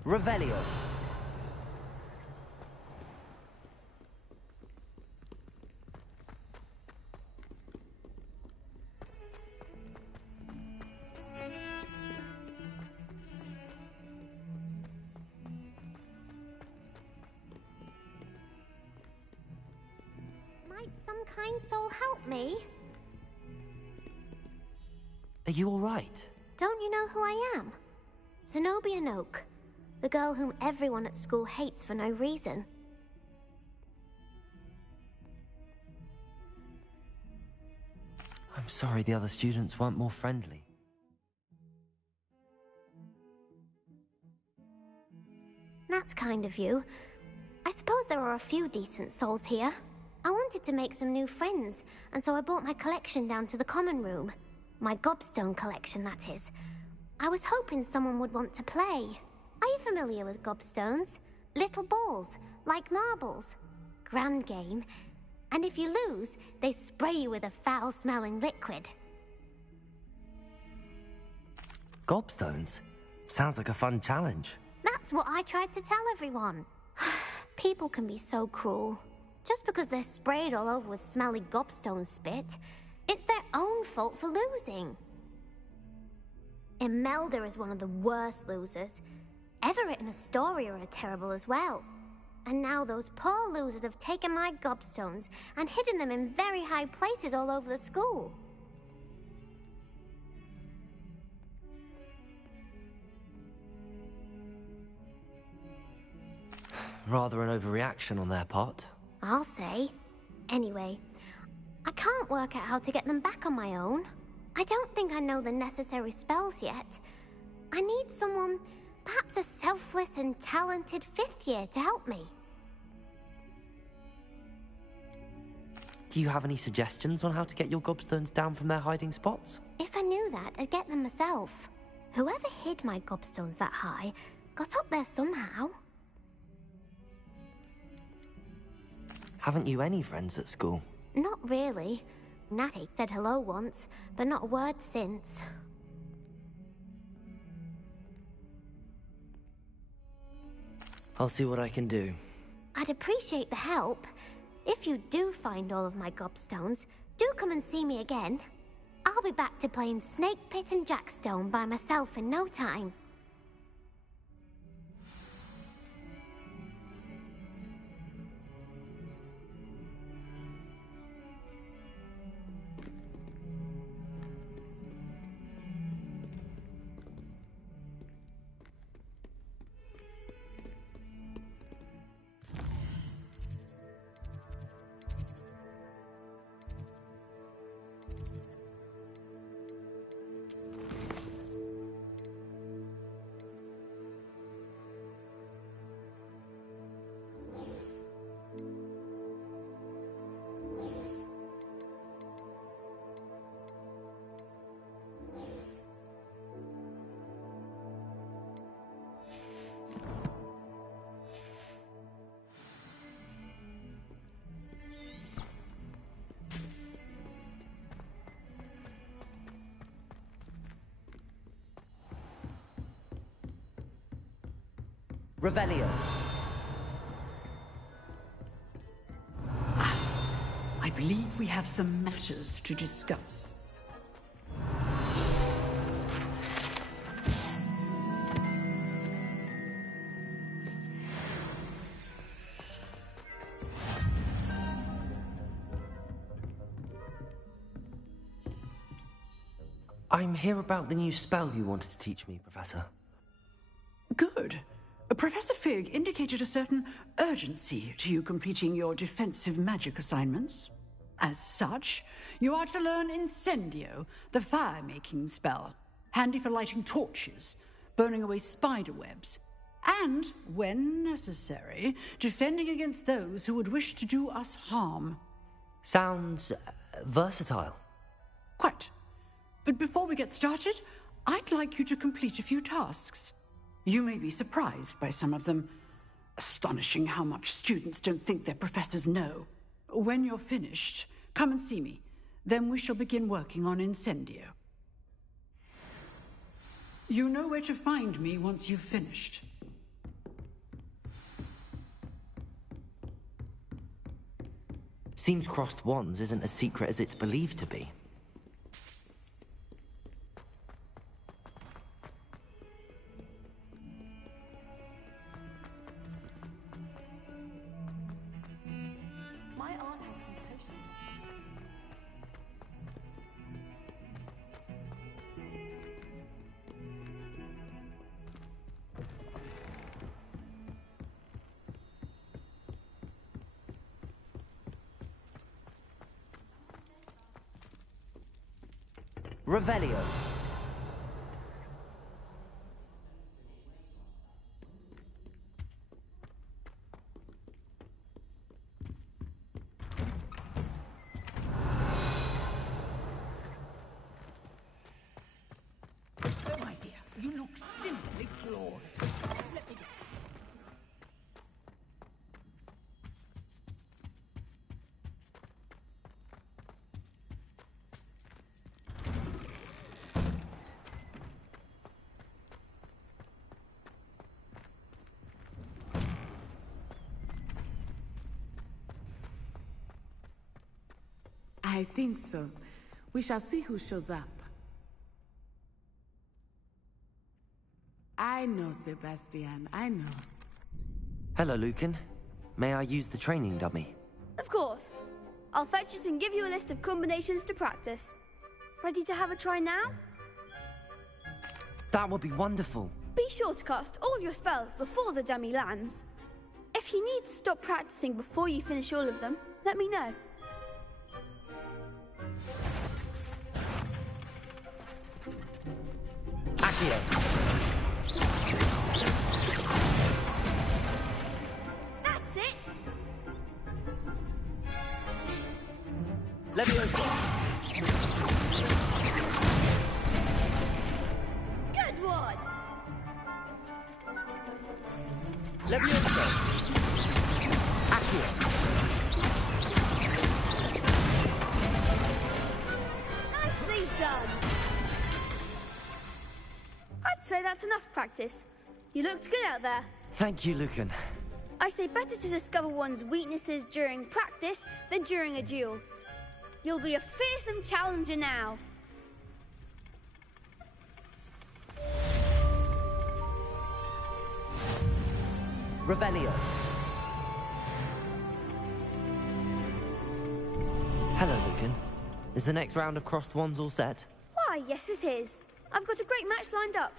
Revelio. Might some kind soul help me? Are you all right? Don't you know who I am? Zenobia Noak, the girl whom everyone at school hates for no reason. I'm sorry the other students weren't more friendly. That's kind of you. I suppose there are a few decent souls here. I wanted to make some new friends, and so I brought my collection down to the common room. My gobstone collection, that is. I was hoping someone would want to play. Are you familiar with gobstones? Little balls, like marbles. Grand game. And if you lose, they spray you with a foul-smelling liquid. Gobstones? Sounds like a fun challenge. That's what I tried to tell everyone. People can be so cruel. Just because they're sprayed all over with smelly gobstone spit, it's their own fault for losing. Imelda is one of the worst losers. Everett and Astoria are terrible as well. And now those poor losers have taken my gobstones and hidden them in very high places all over the school. Rather an overreaction on their part. I'll say. Anyway, I can't work out how to get them back on my own. I don't think I know the necessary spells yet. I need someone, perhaps a selfless and talented fifth year to help me. Do you have any suggestions on how to get your gobstones down from their hiding spots? If I knew that, I'd get them myself. Whoever hid my gobstones that high got up there somehow. Haven't you any friends at school? Not really. Natty said hello once, but not a word since. I'll see what I can do. I'd appreciate the help. If you do find all of my gobstones, do come and see me again. I'll be back to playing Snake Pit and Jackstone by myself in no time. Revelio. I believe we have some matters to discuss. I'm here about the new spell you wanted to teach me, Professor. Good. Professor Fig indicated a certain urgency to you completing your defensive magic assignments. As such, you are to learn Incendio, the fire-making spell, handy for lighting torches, burning away spider webs, and, when necessary, defending against those who would wish to do us harm. Sounds versatile. Quite. But before we get started, I'd like you to complete a few tasks. You may be surprised by some of them. Astonishing how much students don't think their professors know. When you're finished, come and see me. Then we shall begin working on Incendio. You know where to find me once you've finished. Seems crossed wands isn't as secret as it's believed to be. My aunt has some potions. Revelio. Oh, my dear, you look simply glorious. Let me... I think so. We shall see who shows up. I know, Sebastian, I know. Hello, Lucan. May I use the training dummy? Of course. I'll fetch it and give you a list of combinations to practice. Ready to have a try now? That would be wonderful. Be sure to cast all your spells before the dummy lands. If you need to stop practicing before you finish all of them, let me know. Accio. That's it! Leviosa. Good one! Leviosa. Accio. Nicely done! I'd say that's enough practice. You looked good out there. Thank you, Lucan. I say better to discover one's weaknesses during practice than during a duel. You'll be a fearsome challenger now. Revelio. Hello, Lucan. Is the next round of crossed wands all set? Why, yes it is. I've got a great match lined up.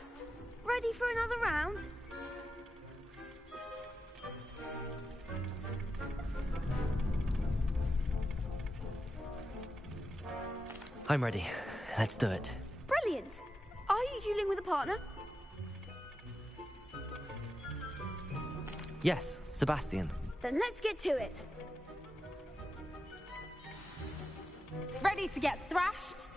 Ready for another round? I'm ready. Let's do it. Brilliant. Are you dueling with a partner? Yes, Sebastian. Then let's get to it. Ready to get thrashed?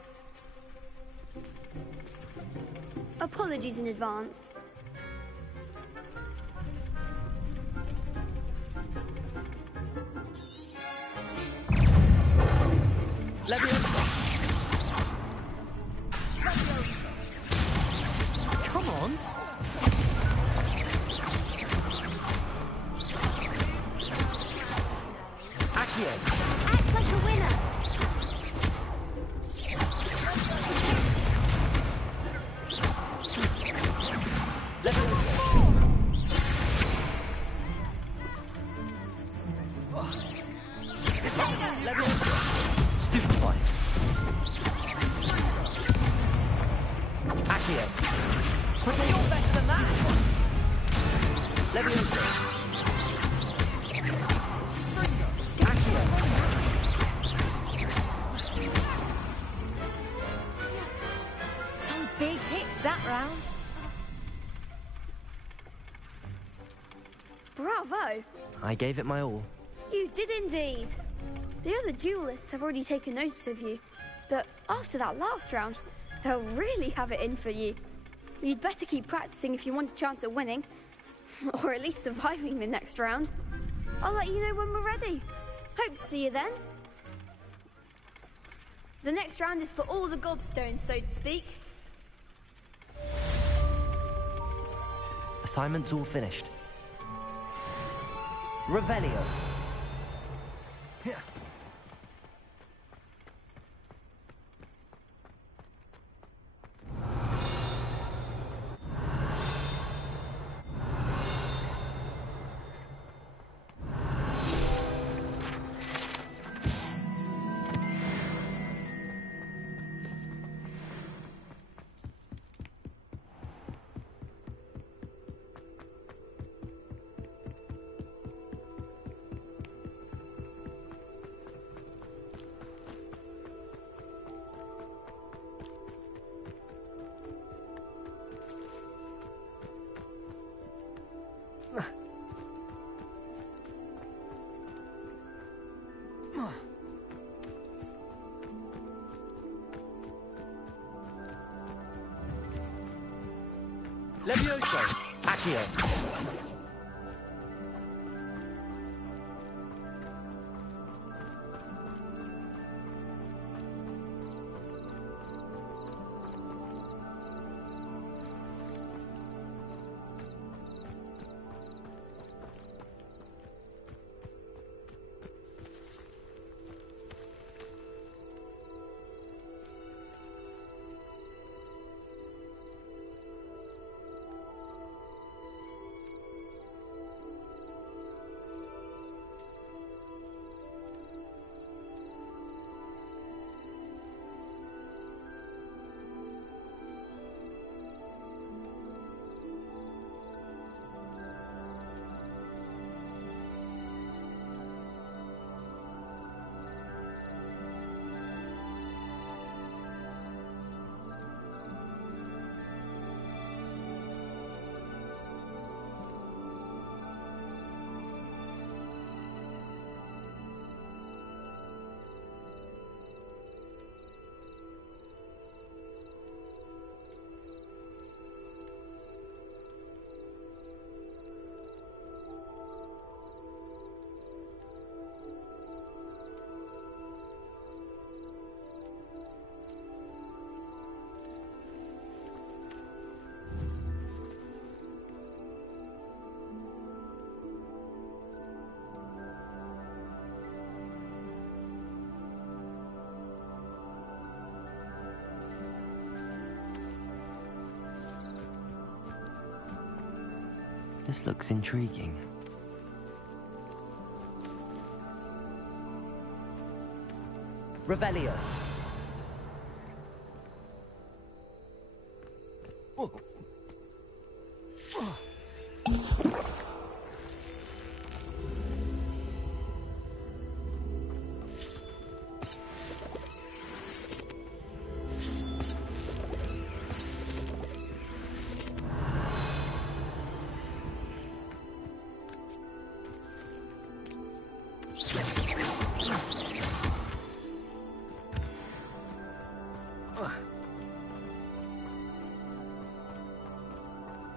Apologies in advance. Come on. Accio. Act like a winner. Stupefy. Accio. But you're better than that. Leviosa. Accio. Some big hits that round. Bravo! I gave it my all. You did indeed. The other duelists have already taken notice of you, but after that last round, they'll really have it in for you. You'd better keep practicing if you want a chance at winning. Or at least surviving the next round. I'll let you know when we're ready. Hope to see you then. The next round is for all the gobstones, so to speak. Assignment's all finished. Revelio. Levioso. Accio. This looks intriguing. Revelio.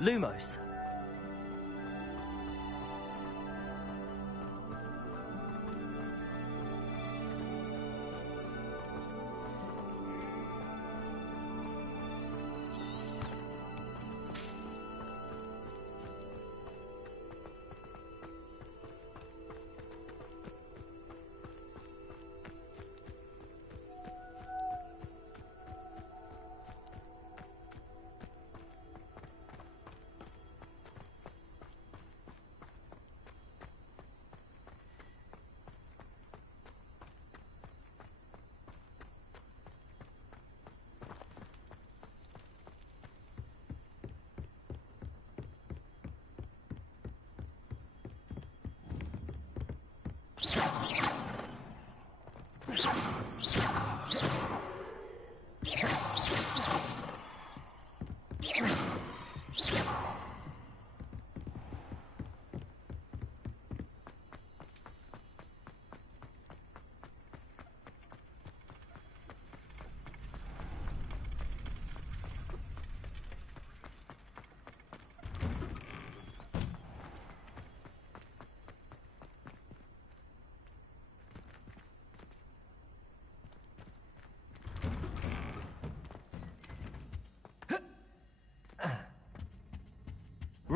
Lumos.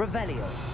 Revelio.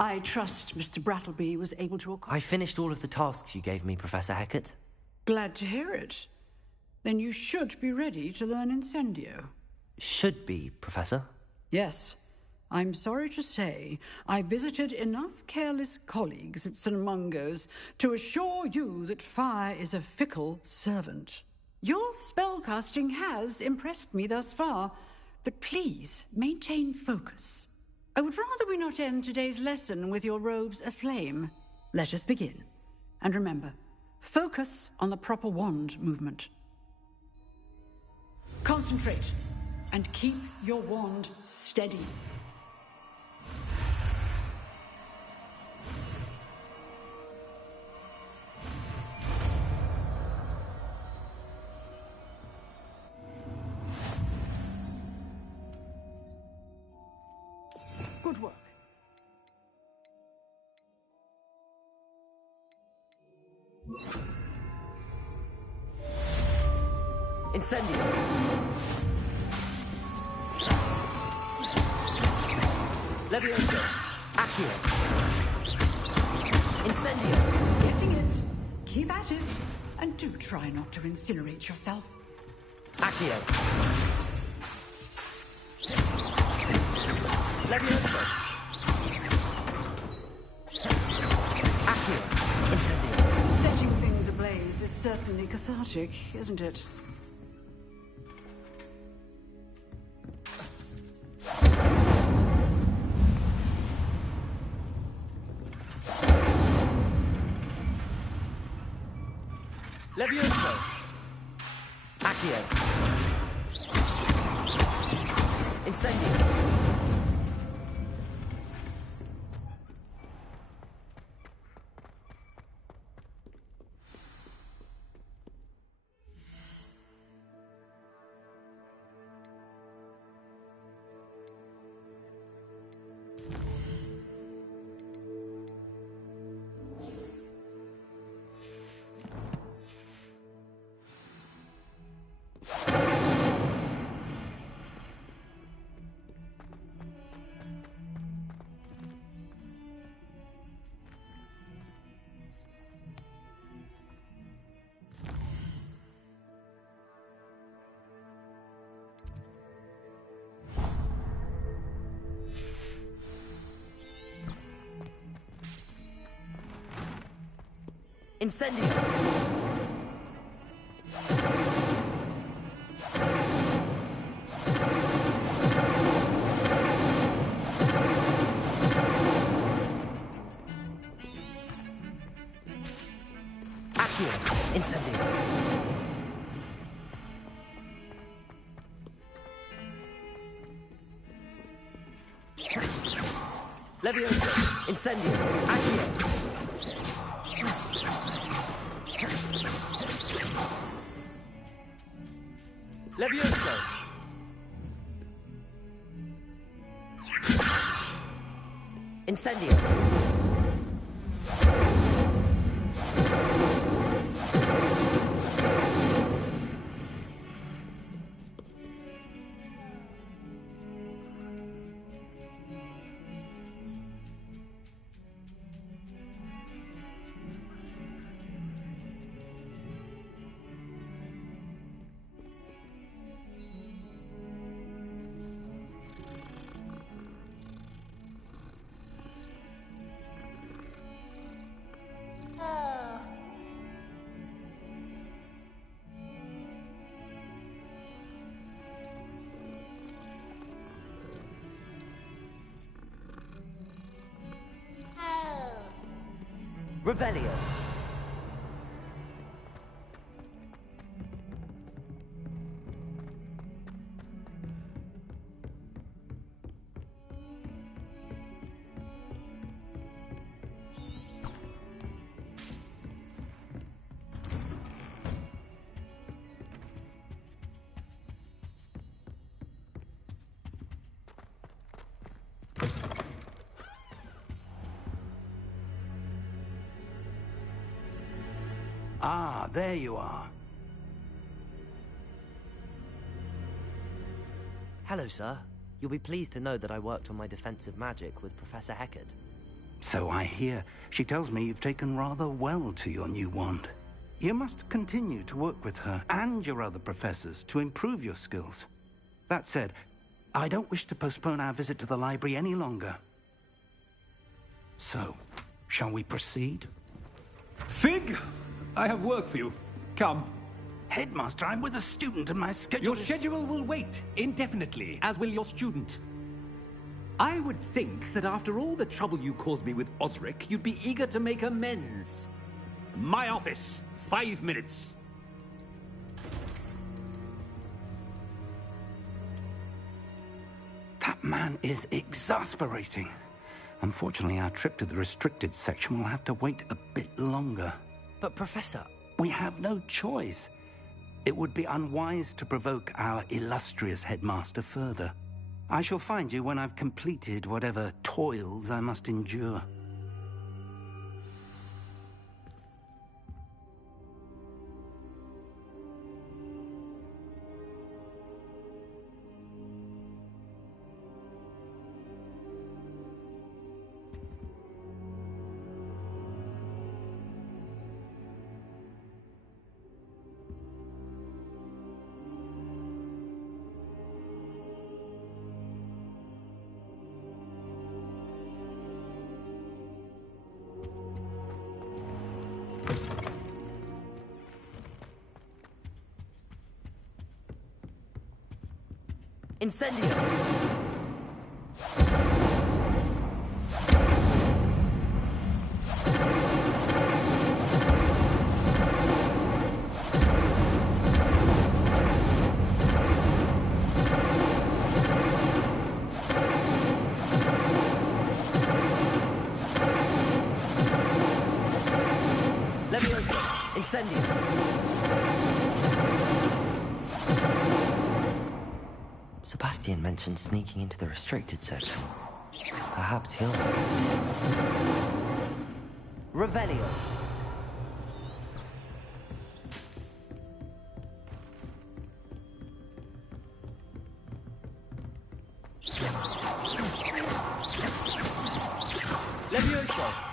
I trust Mr. Brattleby was able to accomplish... I finished all of the tasks you gave me, Professor Hecat. Glad to hear it. Then you should be ready to learn Incendio. Should be, Professor. Yes. I'm sorry to say, I visited enough careless colleagues at St. Mungo's to assure you that fire is a fickle servant. Your spellcasting has impressed me thus far, but please maintain focus. I would rather we not end today's lesson with your robes aflame. Let us begin. And remember, focus on the proper wand movement. Concentrate, and keep your wand steady. Good work. Incendio. Levioso. Accio. Incendio. Getting it. Keep at it. And do try not to incinerate yourself. Accio. Levioso. Accio. Incendio. Setting things ablaze is certainly cathartic, isn't it? Levioso. Accio. Incendio. Incendio. Accio. Incendio. Levioso. Incendio. Accio. Levioso. Incendio. Revelio. Ah, there you are. Hello, sir. You'll be pleased to know that I worked on my defensive magic with Professor Heckard. So I hear. She tells me you've taken rather well to your new wand. You must continue to work with her and your other professors to improve your skills. That said, I don't wish to postpone our visit to the library any longer. So, shall we proceed? Fig! I have work for you. Come. Headmaster, I'm with a student and my schedule Your schedule will wait indefinitely, as will your student. I would think that after all the trouble you caused me with Osric, you'd be eager to make amends. My office, 5 minutes. That man is exasperating. Unfortunately, our trip to the restricted section will have to wait a bit longer. But, Professor... We have no choice. It would be unwise to provoke our illustrious headmaster further. I shall find you when I've completed whatever toils I must endure. Incendio! Leviosa! Incendio! Sebastian mentioned sneaking into the restricted section. Perhaps he'll... Revelio. Levioso.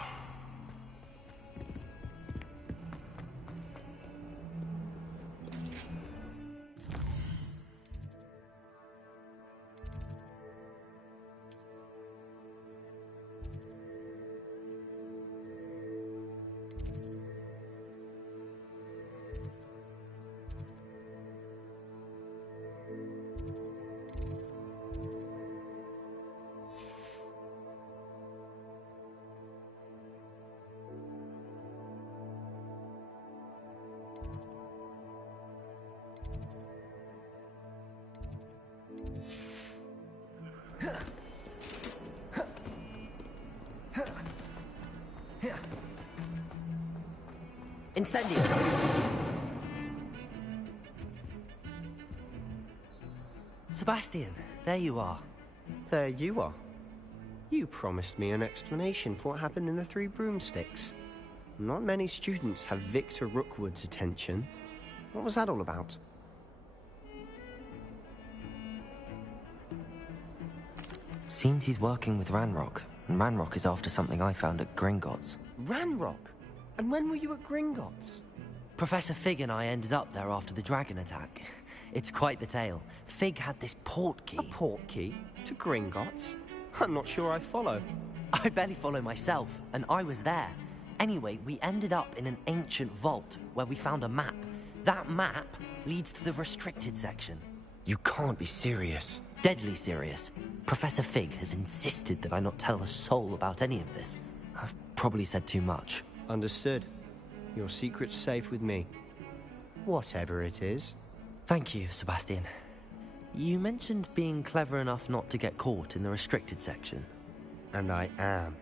Incendio! Sebastian, there you are. There you are. You promised me an explanation for what happened in the Three Broomsticks. Not many students have Victor Rookwood's attention. What was that all about? Seems he's working with Ranrock, and Ranrock is after something I found at Gringotts. Ranrock? And when were you at Gringotts? Professor Fig and I ended up there after the dragon attack. It's quite the tale. Fig had this port key. A port key? To Gringotts? I'm not sure I follow. I barely follow myself, and I was there. Anyway, we ended up in an ancient vault where we found a map. That map leads to the restricted section. You can't be serious. Deadly serious. Professor Fig has insisted that I not tell a soul about any of this. I've probably said too much. Understood. Your secret's safe with me. Whatever it is. Thank you, Sebastian. You mentioned being clever enough not to get caught in the restricted section. And I am.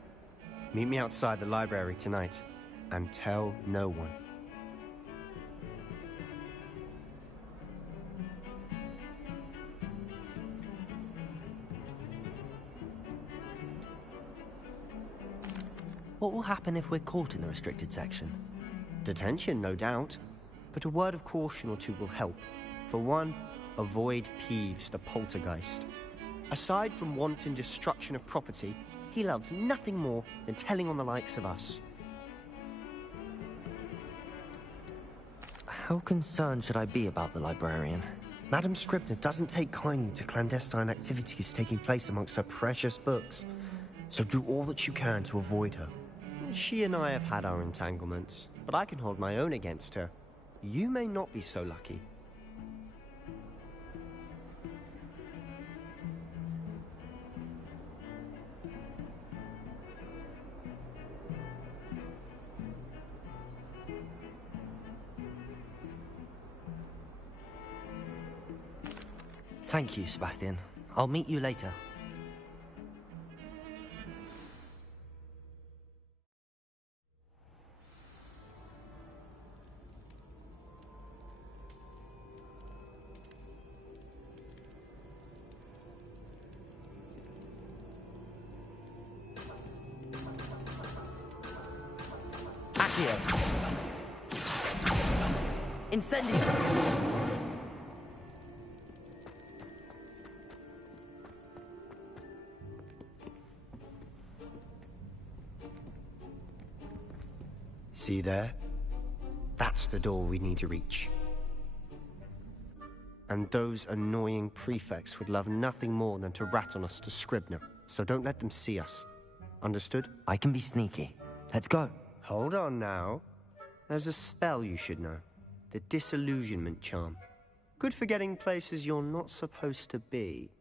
Meet me outside the library tonight, and tell no one. What will happen if we're caught in the restricted section? Detention, no doubt. But a word of caution or two will help. For one, avoid Peeves, the poltergeist. Aside from wanton destruction of property, he loves nothing more than telling on the likes of us. How concerned should I be about the librarian? Madame Scribner doesn't take kindly to clandestine activities taking place amongst her precious books. So do all that you can to avoid her. She and I have had our entanglements, but I can hold my own against her. You may not be so lucky. Thank you, Sebastian. I'll meet you later. Incendio! See there? That's the door we need to reach. And those annoying prefects would love nothing more than to rat on us to Scribner, so don't let them see us. Understood? I can be sneaky. Let's go. Hold on now. There's a spell you should know. The Disillusionment Charm. Good for getting places you're not supposed to be.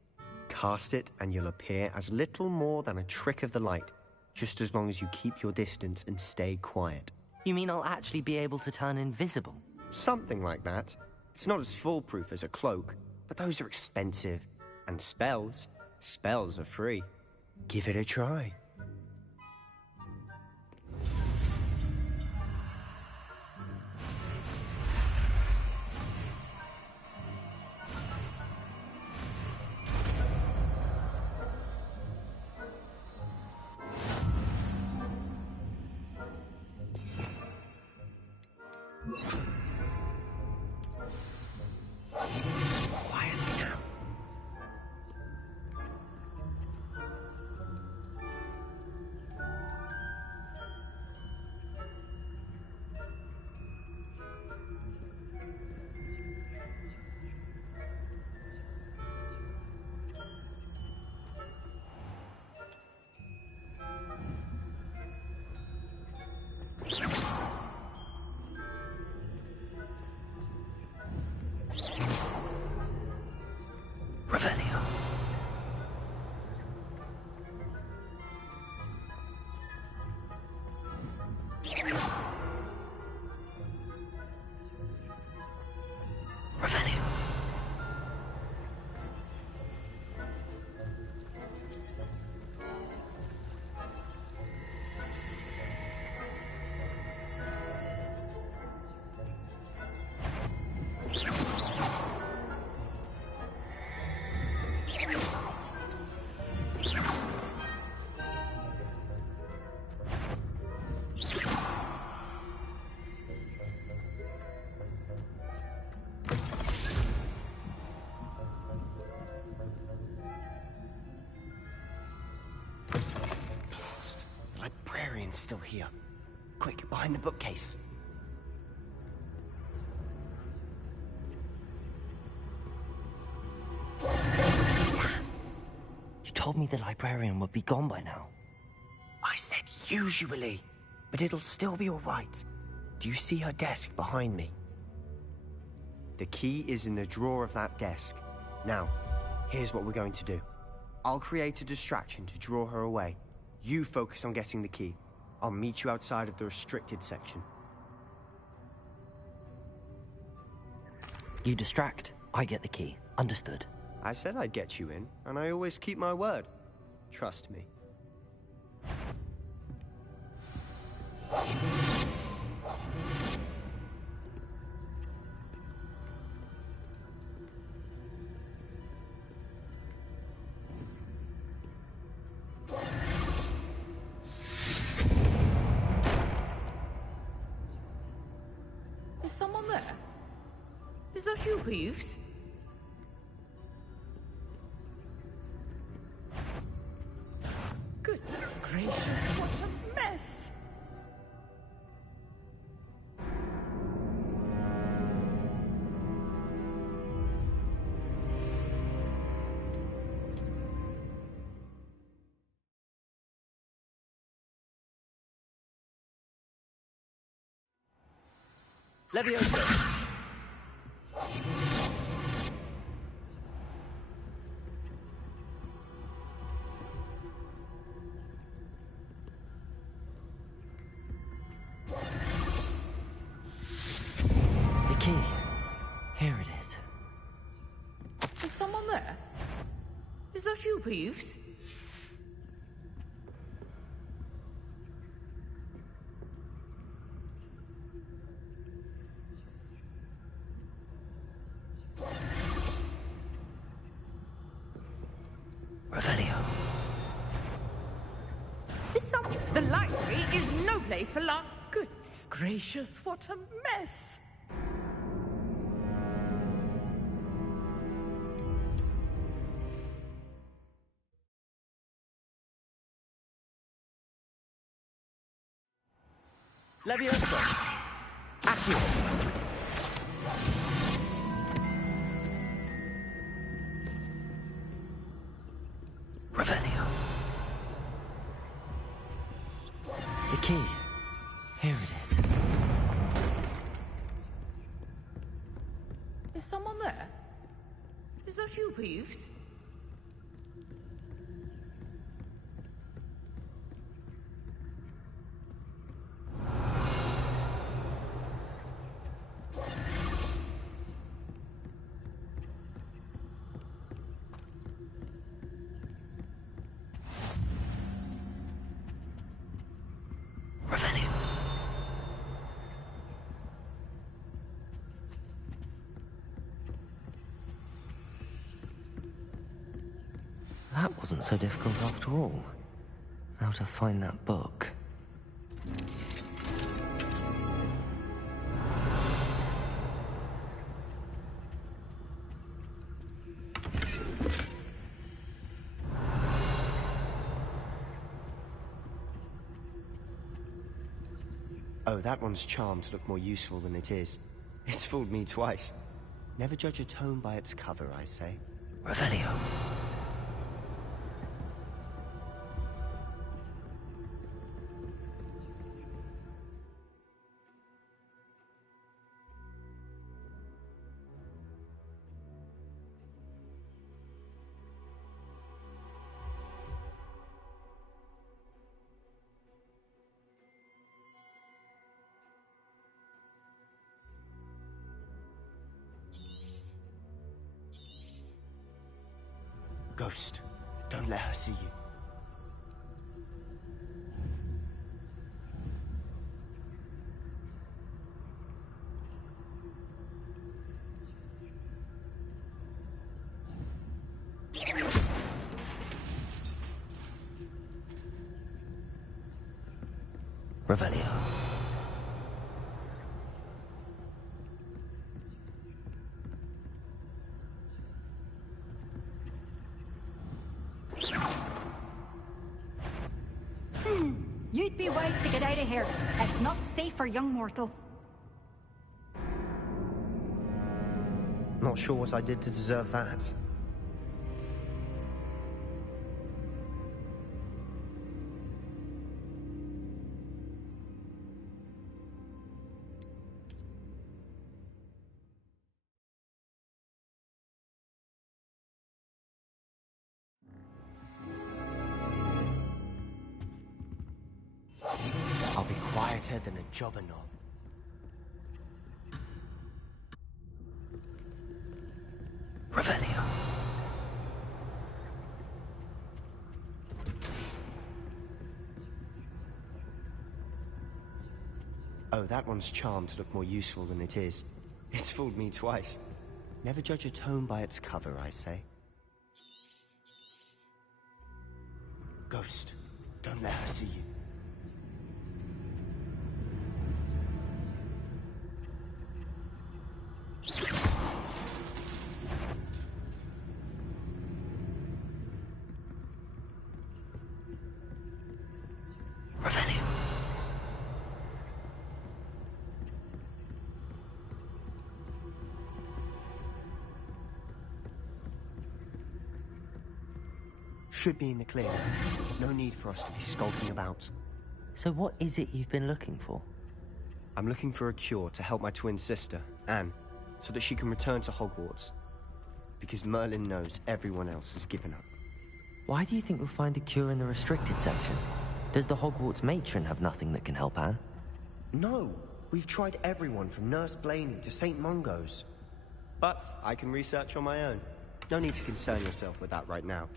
Cast it and you'll appear as little more than a trick of the light, just as long as you keep your distance and stay quiet. You mean I'll actually be able to turn invisible? Something like that. It's not as foolproof as a cloak, but those are expensive. And spells are free. Give it a try. Still here. Quick, behind the bookcase. You told me the librarian would be gone by now. I said usually, but it'll still be all right. Do you see her desk behind me? The key is in the drawer of that desk. Now, here's what we're going to do. I'll create a distraction to draw her away. You focus on getting the key. I'll meet you outside of the restricted section. You distract, I get the key. Understood. I said I'd get you in, and I always keep my word. Trust me. Is someone there? Is that you, Peeves? Goodness gracious, what a mess! Levioso! The key. Here it is. Is someone there? Is that you, Peeves? Revelio. The library is no place for Goodness gracious, what a mess! Levioso. Accio. Revelio. The key. Here it is. Is someone there? Is that you, Peeves? Revelio. That wasn't so difficult after all. Now to find that book. Oh, that one's charmed to look more useful than it is. It's fooled me twice. Never judge a tome by its cover, I say. Revelio. Ghost, don't let her see you. Revelio. You'd be wise to get out of here. It's not safe for young mortals. Not sure what I did to deserve that. Better than a jobberknoll. Revelio. Oh, that one's charmed to look more useful than it is. It's fooled me twice. Never judge a tome by its cover, I say. Ghost, don't let her see you. Revelio. Should be in the clear. No need for us to be skulking about. So what is it you've been looking for? I'm looking for a cure to help my twin sister, Anne, so that she can return to Hogwarts. Because Merlin knows everyone else has given up. Why do you think we'll find a cure in the restricted section? Does the Hogwarts matron have nothing that can help Anne? No! We've tried everyone from Nurse Blaney to St. Mungo's. But I can research on my own. No need to concern yourself with that right now.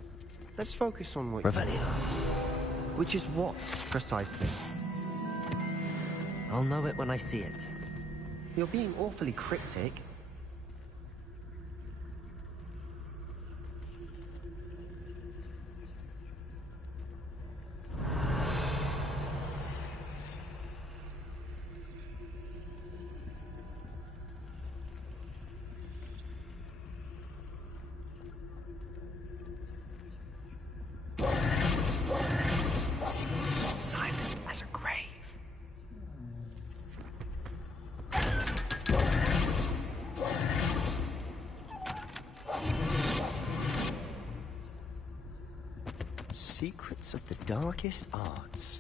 Let's focus on what... Revelio. Which is what, precisely? I'll know it when I see it. You're being awfully cryptic. Silent as a grave. Secrets of the darkest arts.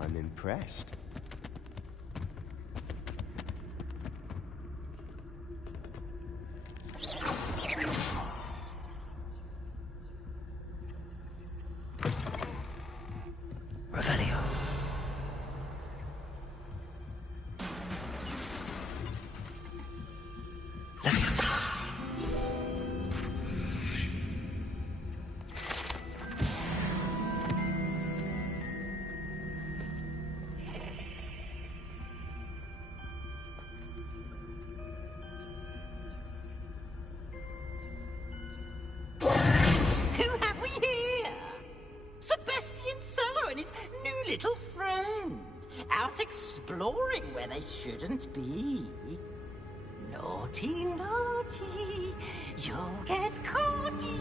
I'm impressed. Revelio. Leviosa. Who have we here? Sebastian Sallow and his new little friend. Out exploring where they shouldn't be. Naughty, naughty. You'll get caughty.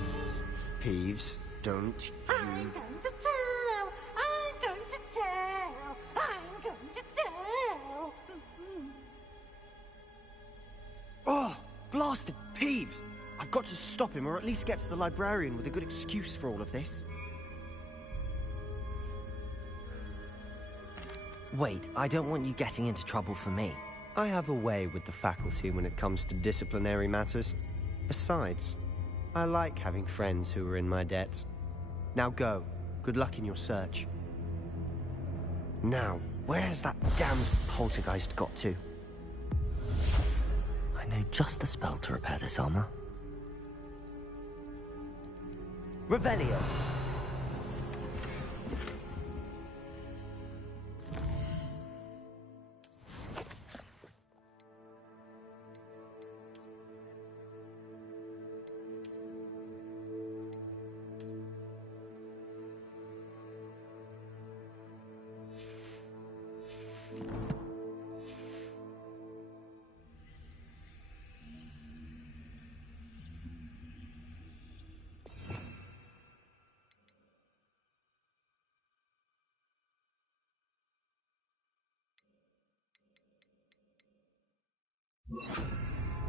Peeves, don't you... I'm going to tell. I'm going to tell. I'm going to tell. Oh, blasted Peeves! I've got to stop him, or at least get to the librarian with a good excuse for all of this. Wait, I don't want you getting into trouble for me. I have a way with the faculty when it comes to disciplinary matters. Besides, I like having friends who are in my debt. Now go. Good luck in your search. Now, where's that damned poltergeist got to? I know just the spell to repair this armor. Revelio.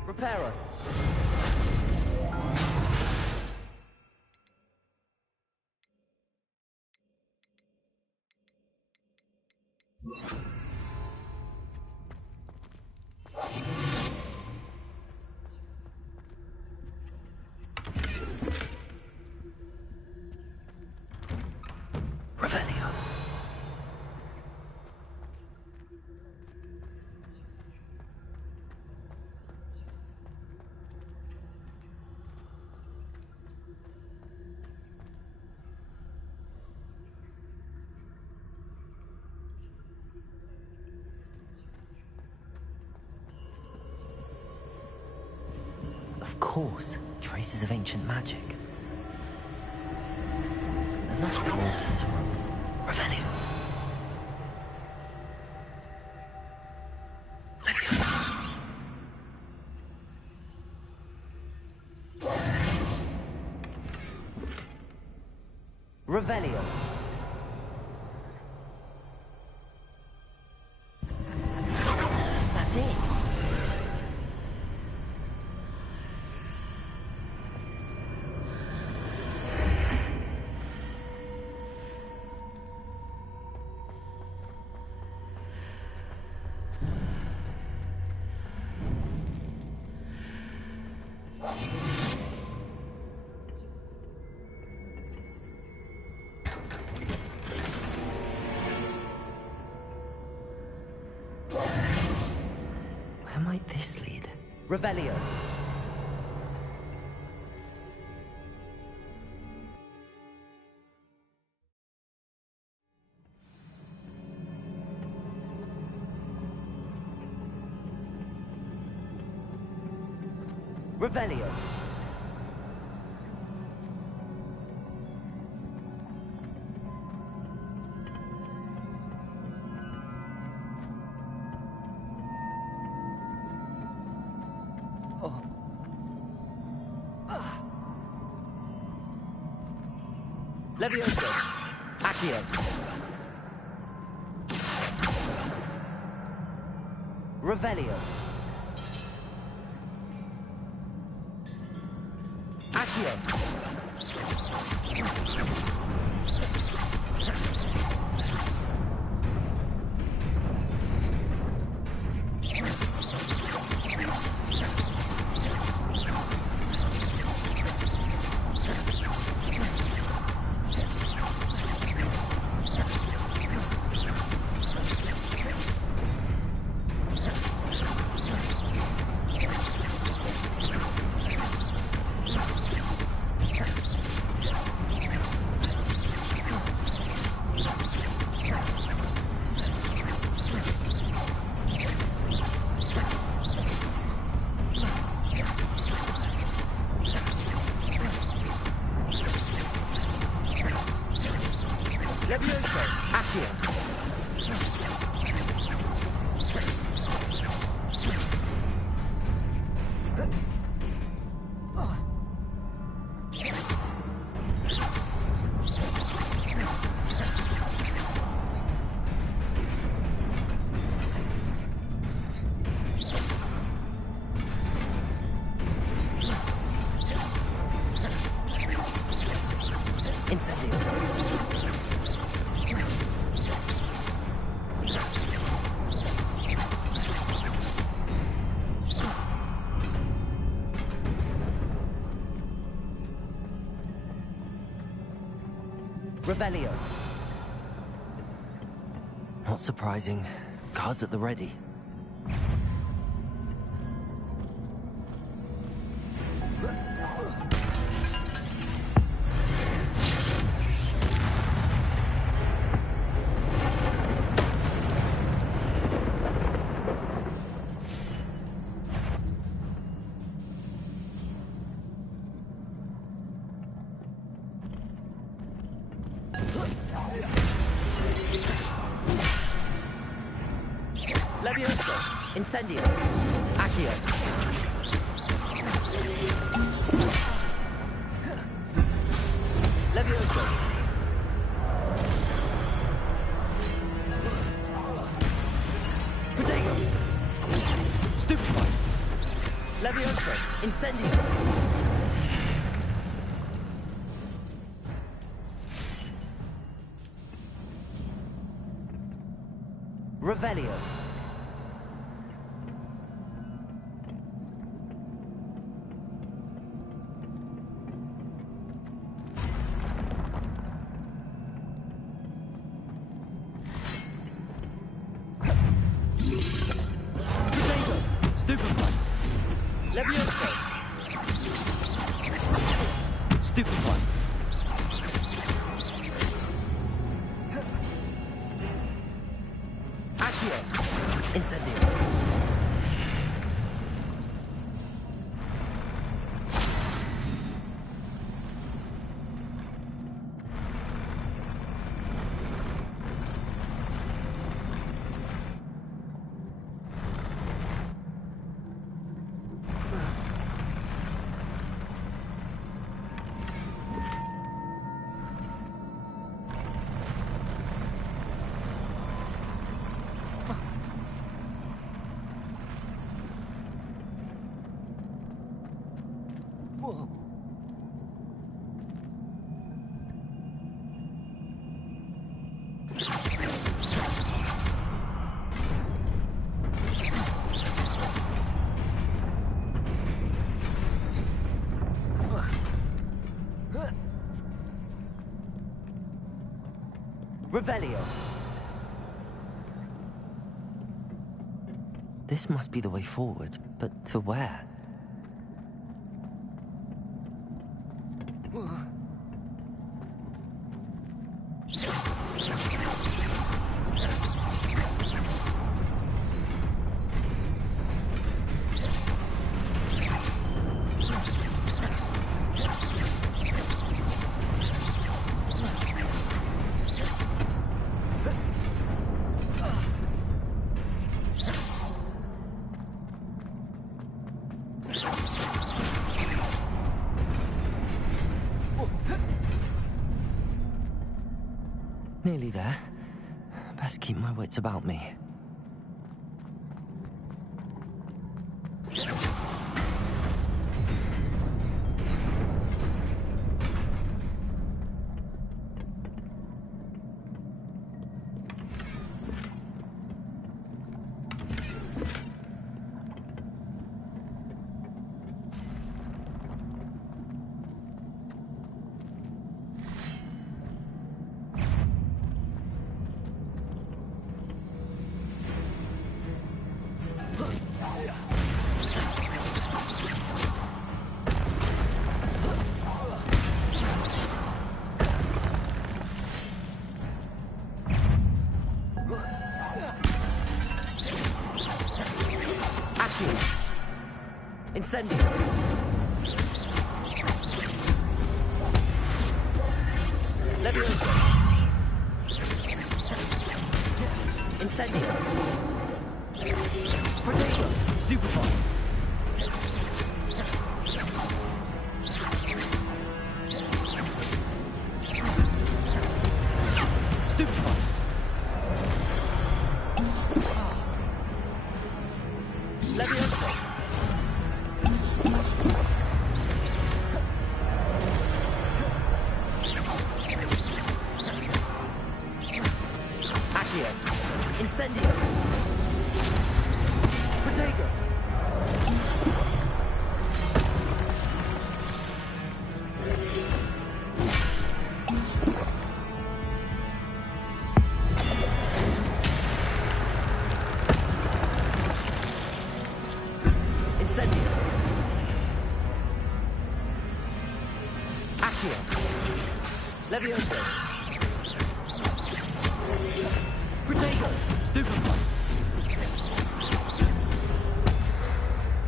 Reparo. Revelio. course, traces of ancient magic. There must be more to this room. Revelio. Revelio. That's it. Where might this lead? Revelio. Revelio. Levioso. Accio. Revelio. Accio. Levioso. Accio. Incendio. Revelio. Not surprising. Guards at the ready. Levioso. Incendio. Accio. Levioso. Protego. Stupefy. Levioso. Incendio. Revelio. Protego. Stupefy. Levioso. Stupefy. Accio. Incendio. Revelio. This must be the way forward, but to where? Nearly there. Best keep my wits about me. Incendio. Leviosa. Incendio. Protego. Stupefy. Stupefy. Leviosa. Incendio. Protego. Incendio. Accio. Leviosa. Protego. Stupefy.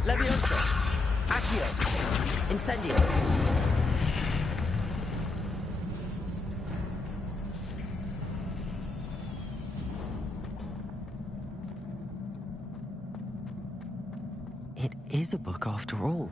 Leviosa. Accio. Incendio. It is a book after all.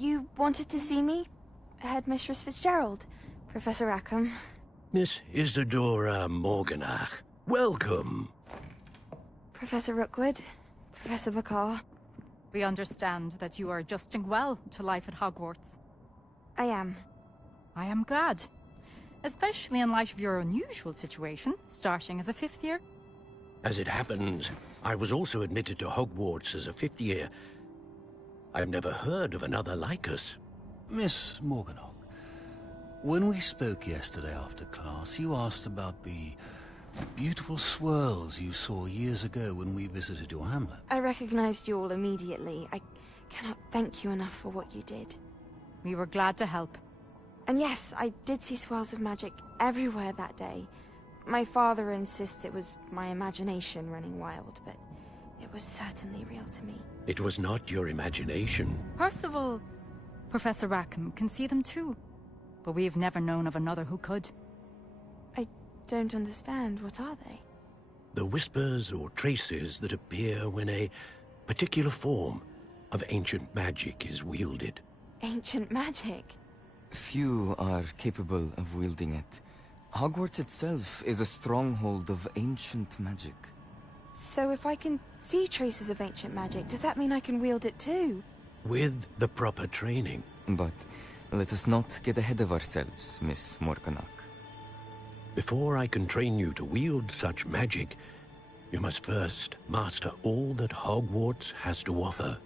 You wanted to see me? Headmistress Fitzgerald, Professor Rackham. Miss Isadora Morganach, welcome. Professor Rookwood, Professor Bakar. We understand that you are adjusting well to life at Hogwarts. I am. I am glad. Especially in light of your unusual situation, starting as a 5th year. As it happens, I was also admitted to Hogwarts as a 5th year. I've never heard of another like us. Miss Morganach, when we spoke yesterday after class, you asked about the beautiful swirls you saw years ago when we visited your hamlet. I recognized you all immediately. I cannot thank you enough for what you did. We were glad to help. And yes, I did see swirls of magic everywhere that day. My father insists it was my imagination running wild, but it was certainly real to me. It was not your imagination. Percival, Professor Rackham can see them too. But we have never known of another who could. I don't understand. What are they? The whispers or traces that appear when a particular form of ancient magic is wielded. Ancient magic? Few are capable of wielding it. Hogwarts itself is a stronghold of ancient magic. So if I can see traces of ancient magic, does that mean I can wield it too? With the proper training. But let us not get ahead of ourselves, Miss Morganach. Before I can train you to wield such magic, you must first master all that Hogwarts has to offer.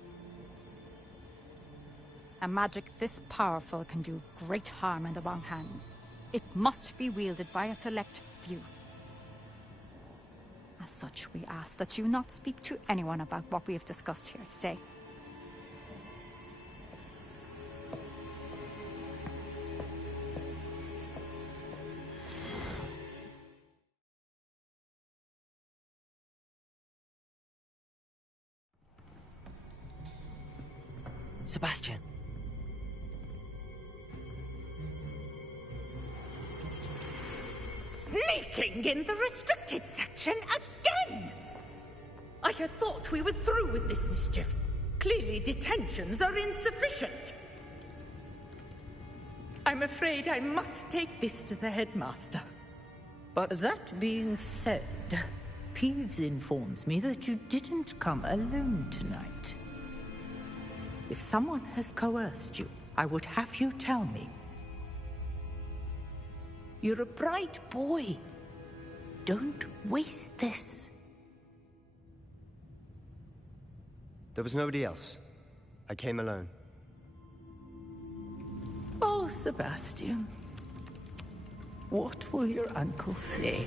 A magic this powerful can do great harm in the wrong hands. It must be wielded by a select few. As such, we ask that you not speak to anyone about what we have discussed here today. Sebastian. Sneaking in the restricted section again! I had thought we were through with this mischief. Clearly detentions are insufficient. I'm afraid I must take this to the headmaster. But that being said, Peeves informs me that you didn't come alone tonight. If someone has coerced you, I would have you tell me. You're a bright boy. Don't waste this. There was nobody else. I came alone. Oh, Sebastian. What will your uncle say?